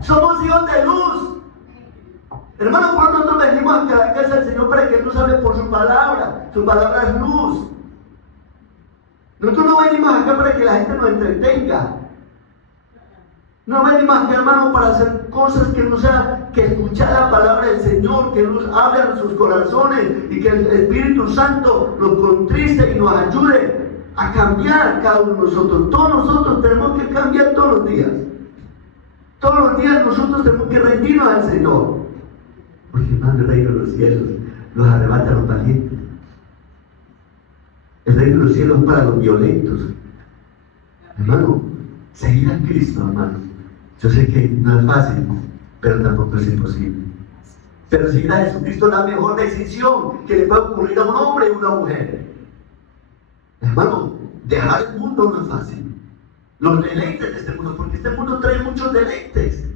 Somos hijos de luz. Hermano, por nosotros venimos a la casa del Señor para que Él nos hable por su palabra. Su palabra es luz. Nosotros no venimos acá para que la gente nos entretenga. No venimos acá, hermano, para hacer cosas que no sea que escuchar la palabra del Señor, que nos hable en sus corazones y que el Espíritu Santo nos contriste y nos ayude a cambiar cada uno de nosotros. Todos nosotros tenemos que cambiar todos los días. Todos los días nosotros tenemos que rendirnos al Señor. Porque, hermano, el reino de los cielos los arrebata a los valientes. El reino de los cielos es para los violentos. Hermano, seguir a Cristo, hermano. Yo sé que no es fácil, pero tampoco es imposible. Pero seguir a Jesucristo es la mejor decisión que le puede ocurrir a un hombre y a una mujer. Hermano, dejar el mundo no es fácil. Los deleites de este mundo, porque este mundo trae muchos deleites.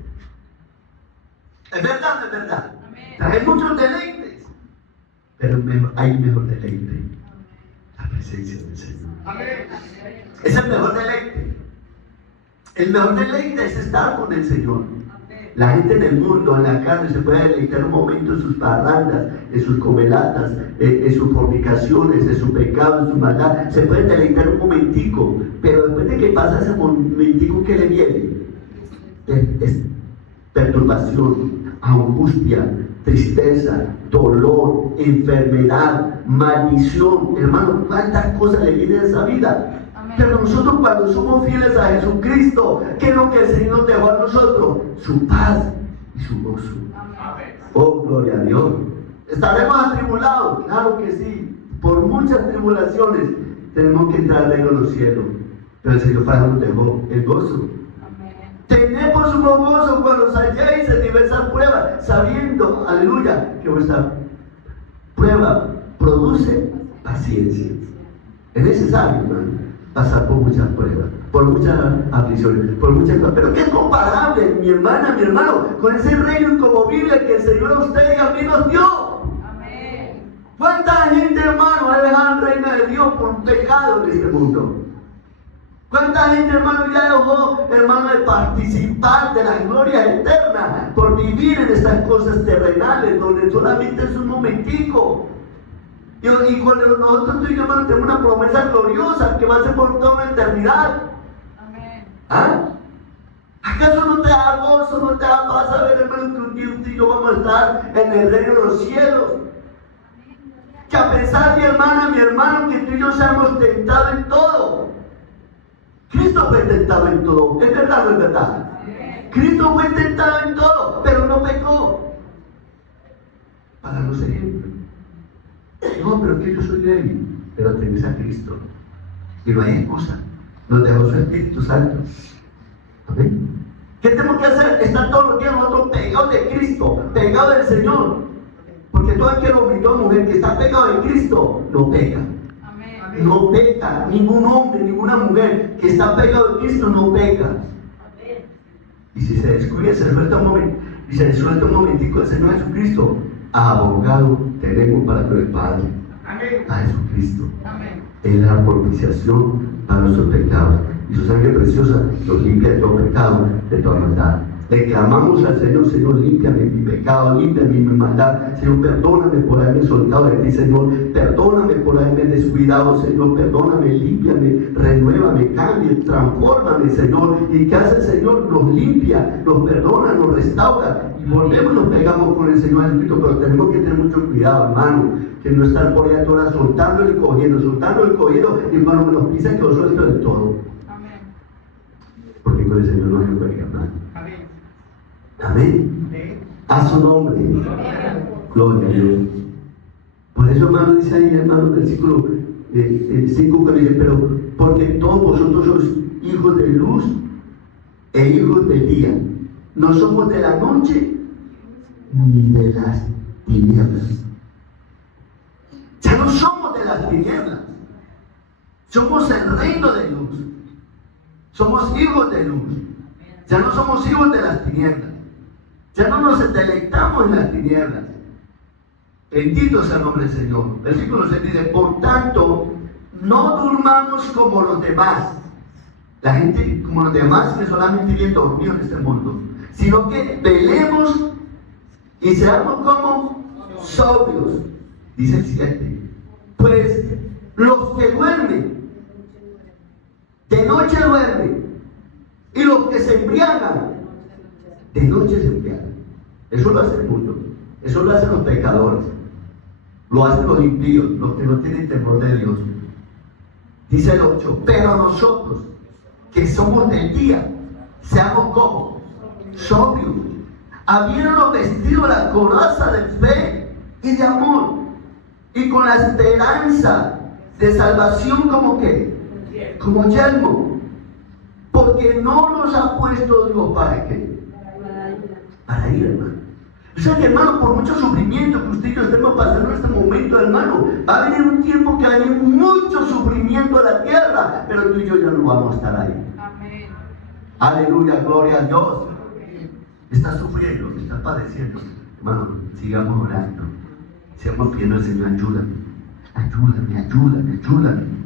¿Es verdad o no es verdad? Trae muchos deleites. Pero hay un mejor deleite. La presencia del Señor. Es el mejor deleite. El mejor deleite es estar con el Señor. La gente en el mundo, en la carne, se puede deleitar un momento en sus parrandas, en sus comelatas, en sus fornicaciones, en su pecado, en su maldad. Se puede deleitar un momentico, pero después de que pasa ese momentico, ¿qué le viene? Es perturbación, angustia, tristeza, dolor, enfermedad, maldición. Hermano, ¿cuántas cosas le vienen a esa vida? Pero nosotros, cuando somos fieles a Jesucristo, ¿qué es lo que el Señor nos dejó a nosotros? Su paz y su gozo. Oh, gloria a Dios. ¿Estaremos atribulados? Claro que sí. Por muchas tribulaciones tenemos que entrar al reino de los cielos. Pero el Señor Padre nos dejó el gozo. Tenemos un gozo cuando os halléis en diversas pruebas, sabiendo, aleluya, que vuestra prueba produce paciencia. Es necesario, hermano, pasar por muchas pruebas, por muchas aflicciones, por muchas cosas. Pero ¿qué es comparable, mi hermana, mi hermano, con ese reino inconmovible que el Señor a usted y a mí nos dio? Amén. ¿Cuánta gente, hermano, ha dejado el reino de Dios por un pecado en este mundo? ¿Cuánta gente, hermano, ya dejó, hermano, de participar de la gloria eterna por vivir en estas cosas terrenales, donde solamente es un momentico? Y cuando nosotros, tú y yo, hermano, tenemos una promesa gloriosa que va a ser por toda una eternidad. Amén. ¿Ah? ¿Acaso no te da gozo, no te da paz saber, hermano, que un día usted y yo vamos a estar en el reino de los cielos? Que a pesar, mi hermano, que tú y yo seamos tentados en todo, Cristo fue tentado en todo. ¿Es verdad o no es verdad? Cristo fue tentado en todo, pero no pecó. Para los ejemplos. No, pero que yo soy débil. Pero tenés a Cristo. Y no hay excusa. Nos dejó su Espíritu Santo. Amén. ¿Qué tenemos que hacer? Estar todos los días nosotros pegados de Cristo, pegados del Señor. Porque todo aquel hombre y toda mujer que está pegado de Cristo, no peca. No peca. Ningún hombre, ninguna mujer que está pegado de Cristo no peca. Y si se descuida, se suelta un momento, y se suelta un momentico el Señor Jesucristo, abogado tenemos para con el Padre. A Jesucristo. Él es la propiciación para nuestros pecados. Y su sangre preciosa nos limpia de todo pecado, de toda maldad. Le clamamos al Señor: Señor, límpiame mi pecado, límpiame mi maldad. Señor, perdóname por haberme soltado de ti, Señor. Perdóname por haberme descuidado, Señor. Perdóname, límpiame, renuévame, cambie, transfórmame, Señor. ¿Y qué hace el Señor? Nos limpia, nos perdona, nos restaura. Y volvemos y nos pegamos con el Señor Jesucristo. Pero tenemos que tener mucho cuidado, hermano, que no estar por allá toda soltando y cogiendo, y hermano, me nos pisa que lo suelto del todo. Porque con el Señor no se juega, hermano. Amén. A su nombre. Gloria a Dios. Por eso, hermano, dice ahí, hermano, versículo 5, que dice: pero porque todos vosotros sois hijos de luz e hijos del día. No somos de la noche ni de las tinieblas. Ya no somos de las tinieblas. Somos el reino de luz. Somos hijos de luz. Ya no somos hijos de las tinieblas. Ya no nos deleitamos en las tinieblas. Bendito sea el nombre del Señor. Versículo 6 dice: por tanto, no durmamos como los demás. La gente como los demás que solamente viven dormidos en este mundo. Sino que velemos y seamos como sobrios. Dice el 7. Pues los que duermen, de noche duermen, y los que se embriagan, de noche se embriagan. Eso lo hace el mundo, eso lo hacen los pecadores, lo hacen los impíos, los que no tienen temor de Dios. Dice el 8, pero nosotros, que somos del día, seamos como sobrios, habiéndonos vestido la coraza de fe y de amor, y con la esperanza de salvación como que, como yelmo, porque no nos ha puesto Dios para qué, para ir, hermano. O sea que, hermano, por mucho sufrimiento que usted y yo estemos pasando en este momento, hermano, va a venir un tiempo que va a venir mucho sufrimiento a la tierra, pero tú y yo ya no vamos a estar ahí. Amén. Aleluya, gloria a Dios. Está sufriendo, está padeciendo. Hermano, sigamos orando. Sigamos pidiendo al Señor, ayúdame, ayúdame, ayúdame, ayúdame.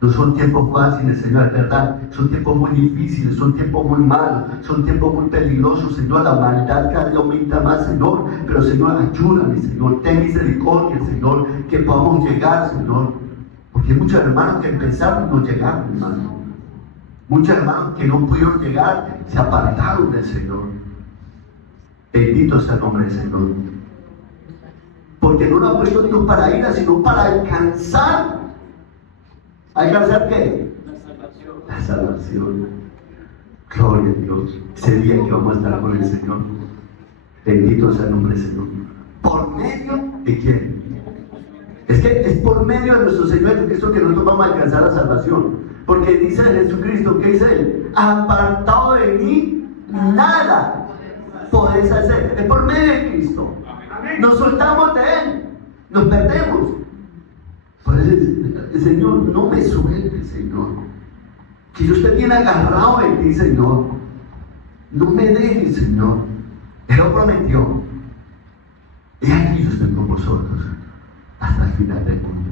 No son tiempos fáciles, Señor, es verdad. Son tiempos muy difíciles, son tiempos muy malos, son tiempos muy peligrosos, Señor. La maldad cada día aumenta más, Señor. Pero, Señor, ayúdame, Señor. Ten misericordia, Señor, que podamos llegar, Señor. Porque hay muchos hermanos que empezaron y no llegaron, hermano. Muchos hermanos que no pudieron llegar se apartaron del Señor. Bendito sea el nombre del Señor. Porque no nos ha puesto Dios para ir, sino para alcanzar. ¿Alcanzar qué? La salvación. Gloria a Dios. Ese día que vamos a estar con el Señor. Bendito sea el nombre del Señor. ¿Por medio de quién? Es que es por medio de nuestro Señor Jesucristo que nosotros vamos a alcanzar la salvación. Porque dice Jesucristo, ¿qué dice Él? Apartado de mí, nada podéis hacer. Es por medio de Cristo. Nos soltamos de Él, nos perdemos. Por eso el Señor, no me suelte, Señor. Que yo esté bien agarrado de ti, Señor. No me dejes, Señor. Él lo prometió. Y aquí yo estoy con vosotros hasta el final del mundo.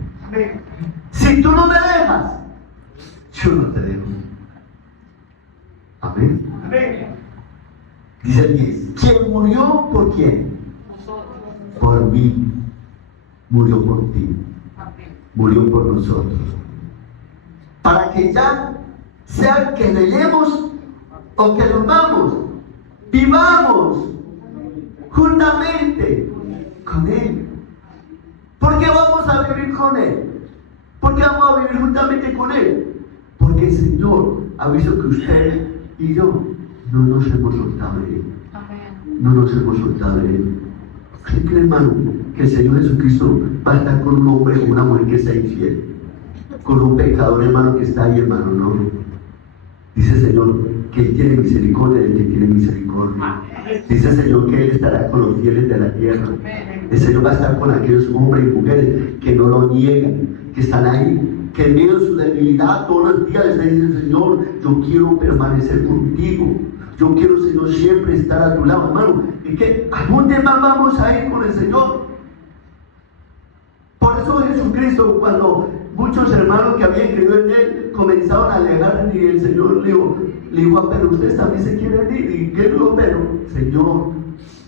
Si tú no me dejas, yo no te dejo. Amén. Dice el 10. ¿Quién murió por quién? Por mí. Murió por ti. Murió por nosotros. Para que ya sea que leemos o que durmamos, vivamos juntamente con Él. ¿Por qué vamos a vivir con Él? ¿Por qué vamos a vivir juntamente con Él? Porque el Señor ha visto que usted y yo no nos hemos soltado de Él. No nos hemos soltado de Él. ¿Usted cree, hermano, que el Señor Jesucristo va a estar con un hombre o una mujer que sea infiel? Con un pecador, hermano, que está ahí, hermano, no. Dice el Señor que Él tiene misericordia del que tiene misericordia. Dice el Señor que Él estará con los fieles de la tierra. El Señor va a estar con aquellos hombres y mujeres que no lo niegan, que están ahí, que en medio de su debilidad todos los días les dicen, Señor, yo quiero permanecer contigo. Yo quiero, Señor, siempre estar a tu lado, hermano. ¿Y qué? ¿A dónde más vamos a ir con el Señor? Por eso Jesucristo, cuando muchos hermanos que habían creído en Él comenzaron a alejarse, y el Señor le dijo, pero ustedes también se quieren ir. ¿Y qué dijo? Pero, Señor,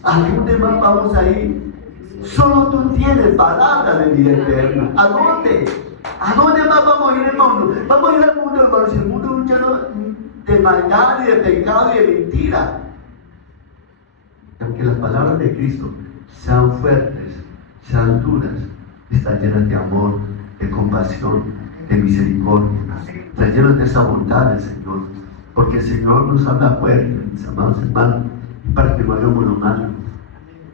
¿a dónde más vamos a ir? Solo tú tienes palabra de vida eterna. ¿A dónde? ¿A dónde más vamos a ir, hermano? Vamos a ir al mundo, hermano. Si el mundo es lleno de maldad y de pecado y de mentira. Aunque las palabras de Cristo sean fuertes, sean duras, están llenas de amor, de compasión, de misericordia. Están llenas de esa bondad del Señor. Porque el Señor nos habla fuerte, mis amados hermanos, para que no hagamos lo malo,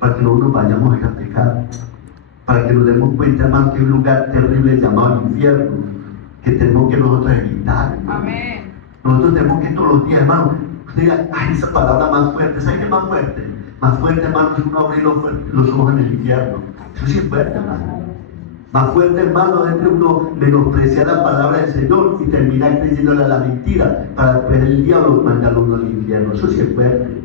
para que no nos vayamos a pecar, para que nos demos cuenta, hermano, que hay un lugar terrible llamado infierno, que tenemos que nosotros evitar, hermano. Amén. Nosotros tenemos que todos los días, hermano, usted diga, ay, esa palabra más fuerte, ¿sabe qué es más fuerte? Más fuerte, hermano, es uno abrir los ojos en el infierno. Eso sí es fuerte, hermano. Más fuerte, hermano, es que uno menosprecia la palabra del Señor y termina creyéndole a la mentira para después el diablo mandarlo uno al infierno. Eso sí es fuerte.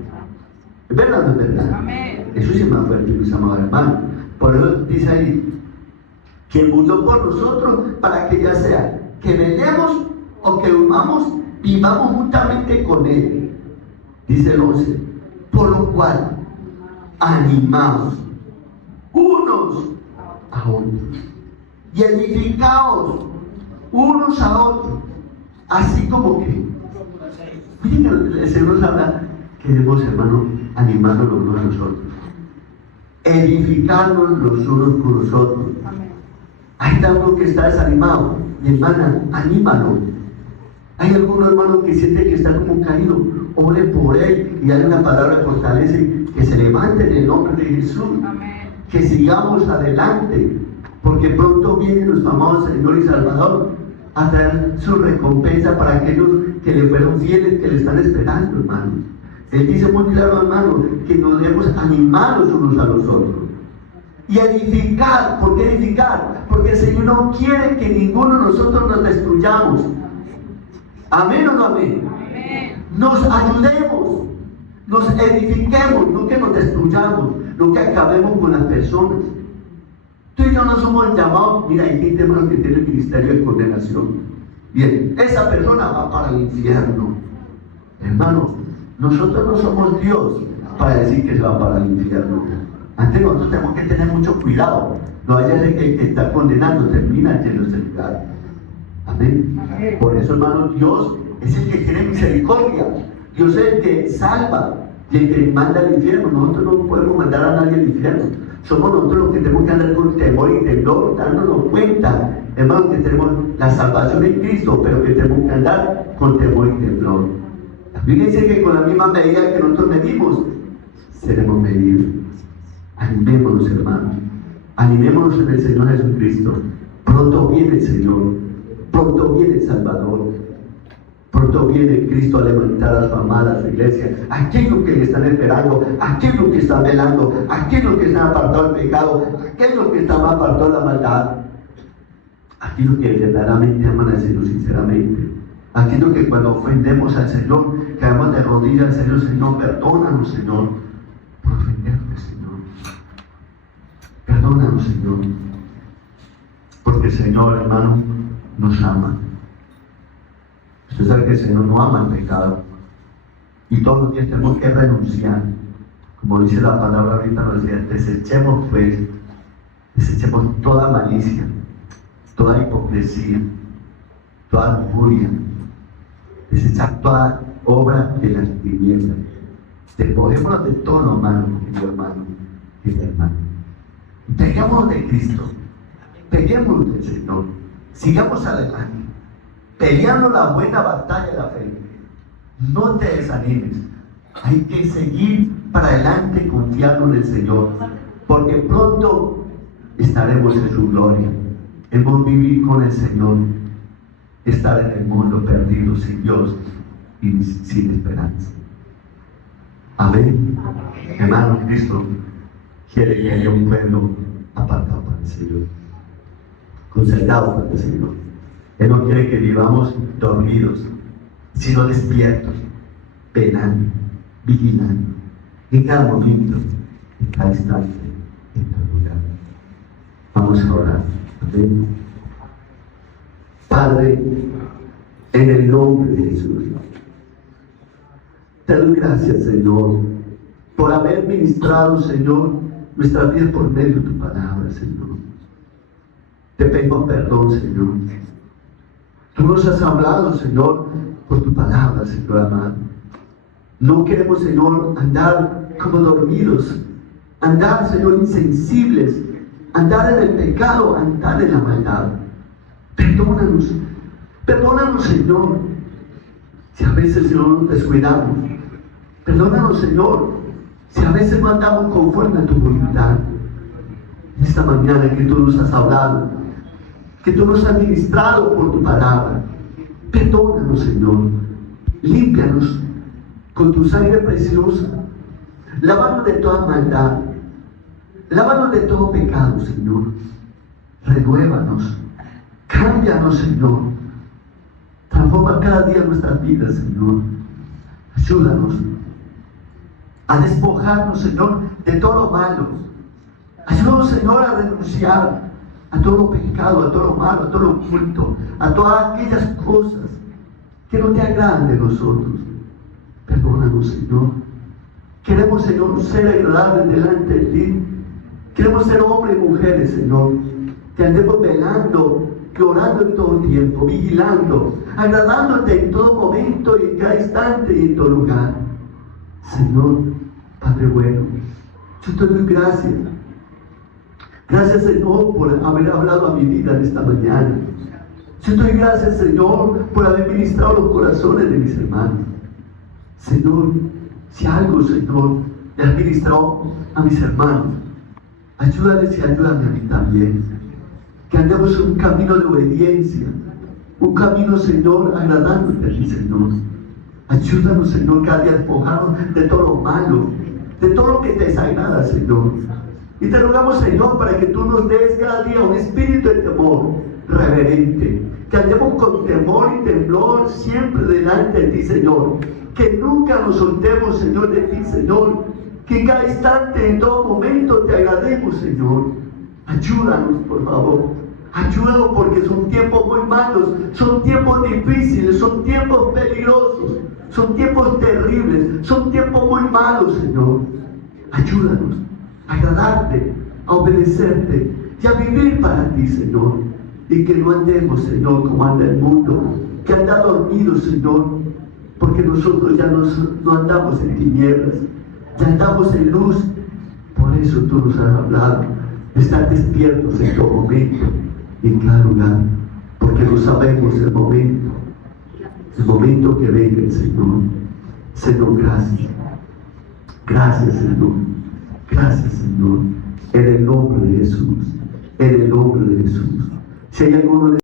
¿Es verdad o no es verdad? Amén. Eso sí es más fuerte, mis amados hermanos. Por eso dice ahí, que murió por nosotros para que ya sea que velemos o que durmamos, vivamos juntamente con Él. Dice el 11, por lo cual animaos unos a otros y edificaos unos a otros Así como que, miren, el Señor nos habla que debemos, hermano, animarnos los unos a los otros, edificarnos los unos con los otros. Hay alguno que está desanimado, mi hermana, anímalo. Hay algunos hermanos que sienten que está como caído, ore por él y dale una palabra de fortaleza, que se levante en el nombre de Jesús. Amén. Que sigamos adelante, porque pronto viene nuestro amado Señor y Salvador a traer su recompensa para aquellos que le fueron fieles, que le están esperando, hermano. Él dice muy claro, hermano, que nos debemos animar los unos a los otros y edificar. ¿Por qué edificar? Porque el Señor no quiere que ninguno de nosotros nos destruyamos. ¿Amén o no amén? Amén. Nos ayudemos, nos edifiquemos, no que nos destruyamos, no que acabemos con las personas. Tú y yo no somos llamados. Mira, hay gente, hermano, que tiene el ministerio de condenación. Bien, esa persona va para el infierno. Hermano, nosotros no somos Dios para decir que se va para el infierno. Antes nosotros tenemos que tener mucho cuidado. No haya gente que está condenando, termina lleno de lugar. Amén. Por eso, hermano, Dios es el que tiene misericordia. Dios es el que salva y el que manda al infierno. Nosotros no podemos mandar a nadie al infierno. Somos nosotros los que tenemos que andar con temor y temblor, dándonos cuenta, hermano, que tenemos la salvación en Cristo, pero que tenemos que andar con temor y temblor. La Biblia dice que con la misma medida que nosotros medimos, seremos medidos. Animémonos, hermanos. Animémonos en el Señor Jesucristo. Pronto viene el Señor. Pronto viene el Salvador. Pronto viene Cristo a levantar a su amada, a su iglesia. Aquellos que le están esperando, aquellos que están velando, aquellos que están apartados del pecado, aquellos que están apartados de la maldad, aquellos que verdaderamente aman al Señor sinceramente, aquellos que cuando ofendemos al Señor, caemos de rodillas al Señor. Señor, perdónanos, Señor, por ofenderte, Señor. Perdónanos, Señor, porque el Señor, hermano, nos ama. Usted sabe que el Señor no ama el pecado. Y todos los días tenemos que renunciar. Como dice la palabra ahorita, nos dice, desechemos pues, desechemos toda malicia, toda hipocresía, toda lujuria, desechar toda obra de las tinieblas. Despojémonos de todo lo malo, querido hermano y hermano. Peguémonos de Cristo, peguémonos del Señor, sigamos adelante. Peleando la buena batalla de la fe. No te desanimes. Hay que seguir para adelante confiando en el Señor, porque pronto estaremos en su gloria. Hemos vivir con el Señor, estar en el mundo perdido sin Dios y sin esperanza. Amén. Hermano, Cristo quiere que haya un pueblo apartado para el Señor, consagrado para el Señor. Él no quiere que vivamos dormidos, sino despiertos, velando, vigilando, en cada momento, en cada instante, en cada lugar. Vamos a orar. Amén. Padre, en el nombre de Jesús, te doy gracias, Señor, por haber ministrado, Señor, nuestra vida por medio de tu palabra, Señor. Te pedimos perdón, Señor. Tú nos has hablado, Señor, por tu palabra, Señor amado. No queremos, Señor, andar como dormidos, andar, Señor, insensibles, andar en el pecado, andar en la maldad. Perdónanos, perdónanos, Señor, si a veces, Señor, nos descuidamos. Perdónanos, Señor, si a veces no andamos conforme a tu voluntad. Esta mañana que tú nos has hablado, que tú nos has ministrado por tu palabra, perdónanos, Señor, límpianos con tu sangre preciosa, lávanos de toda maldad, lávanos de todo pecado, Señor, renuévanos, cámbianos, Señor, transforma cada día nuestras vidas, Señor, ayúdanos a despojarnos, Señor, de todo lo malo, ayúdanos, Señor, a renunciar a todo pecado, a todo lo malo, a todo lo oculto, a todas aquellas cosas que no te agradan de nosotros. Perdónanos, Señor. Queremos, Señor, ser agradables delante de ti. Queremos ser hombres y mujeres, Señor, que andemos velando que orando en todo tiempo, vigilando, agradándote en todo momento y en cada instante y en todo lugar. Señor, Padre bueno, yo te doy gracias. Gracias, Señor, por haber hablado a mi vida en esta mañana. Yo te doy gracias, Señor, por haber ministrado los corazones de mis hermanos. Señor, si algo, Señor, le has ministrado a mis hermanos, ayúdales y ayúdame a mí también. Que andemos en un camino de obediencia, un camino, Señor, agradándote a ti, Señor. Ayúdanos, Señor, cada día a despojarnos de todo lo malo, de todo lo que te desagrada, Señor. Y te rogamos, Señor, para que tú nos des cada día un espíritu de temor reverente, que andemos con temor y temblor siempre delante de ti, Señor. Que nunca nos soltemos, Señor, de ti, Señor. Que en cada instante, en todo momento, te agrademos, Señor. Ayúdanos, por favor. Ayúdanos, porque son tiempos muy malos, son tiempos difíciles, son tiempos peligrosos, son tiempos terribles, son tiempos muy malos, Señor. Ayúdanos a agradarte, a obedecerte y a vivir para ti, Señor. Y que no andemos, Señor, como anda el mundo, que anda dormido, Señor, porque nosotros ya no andamos en tinieblas, ya andamos en luz. Por eso tú nos has hablado de estar despiertos en todo momento y en cada lugar, porque no sabemos el momento que venga el Señor. Señor, gracias. Gracias, Señor. Gracias, Señor. En el nombre de Jesús. En el nombre de Jesús. Si hay alguno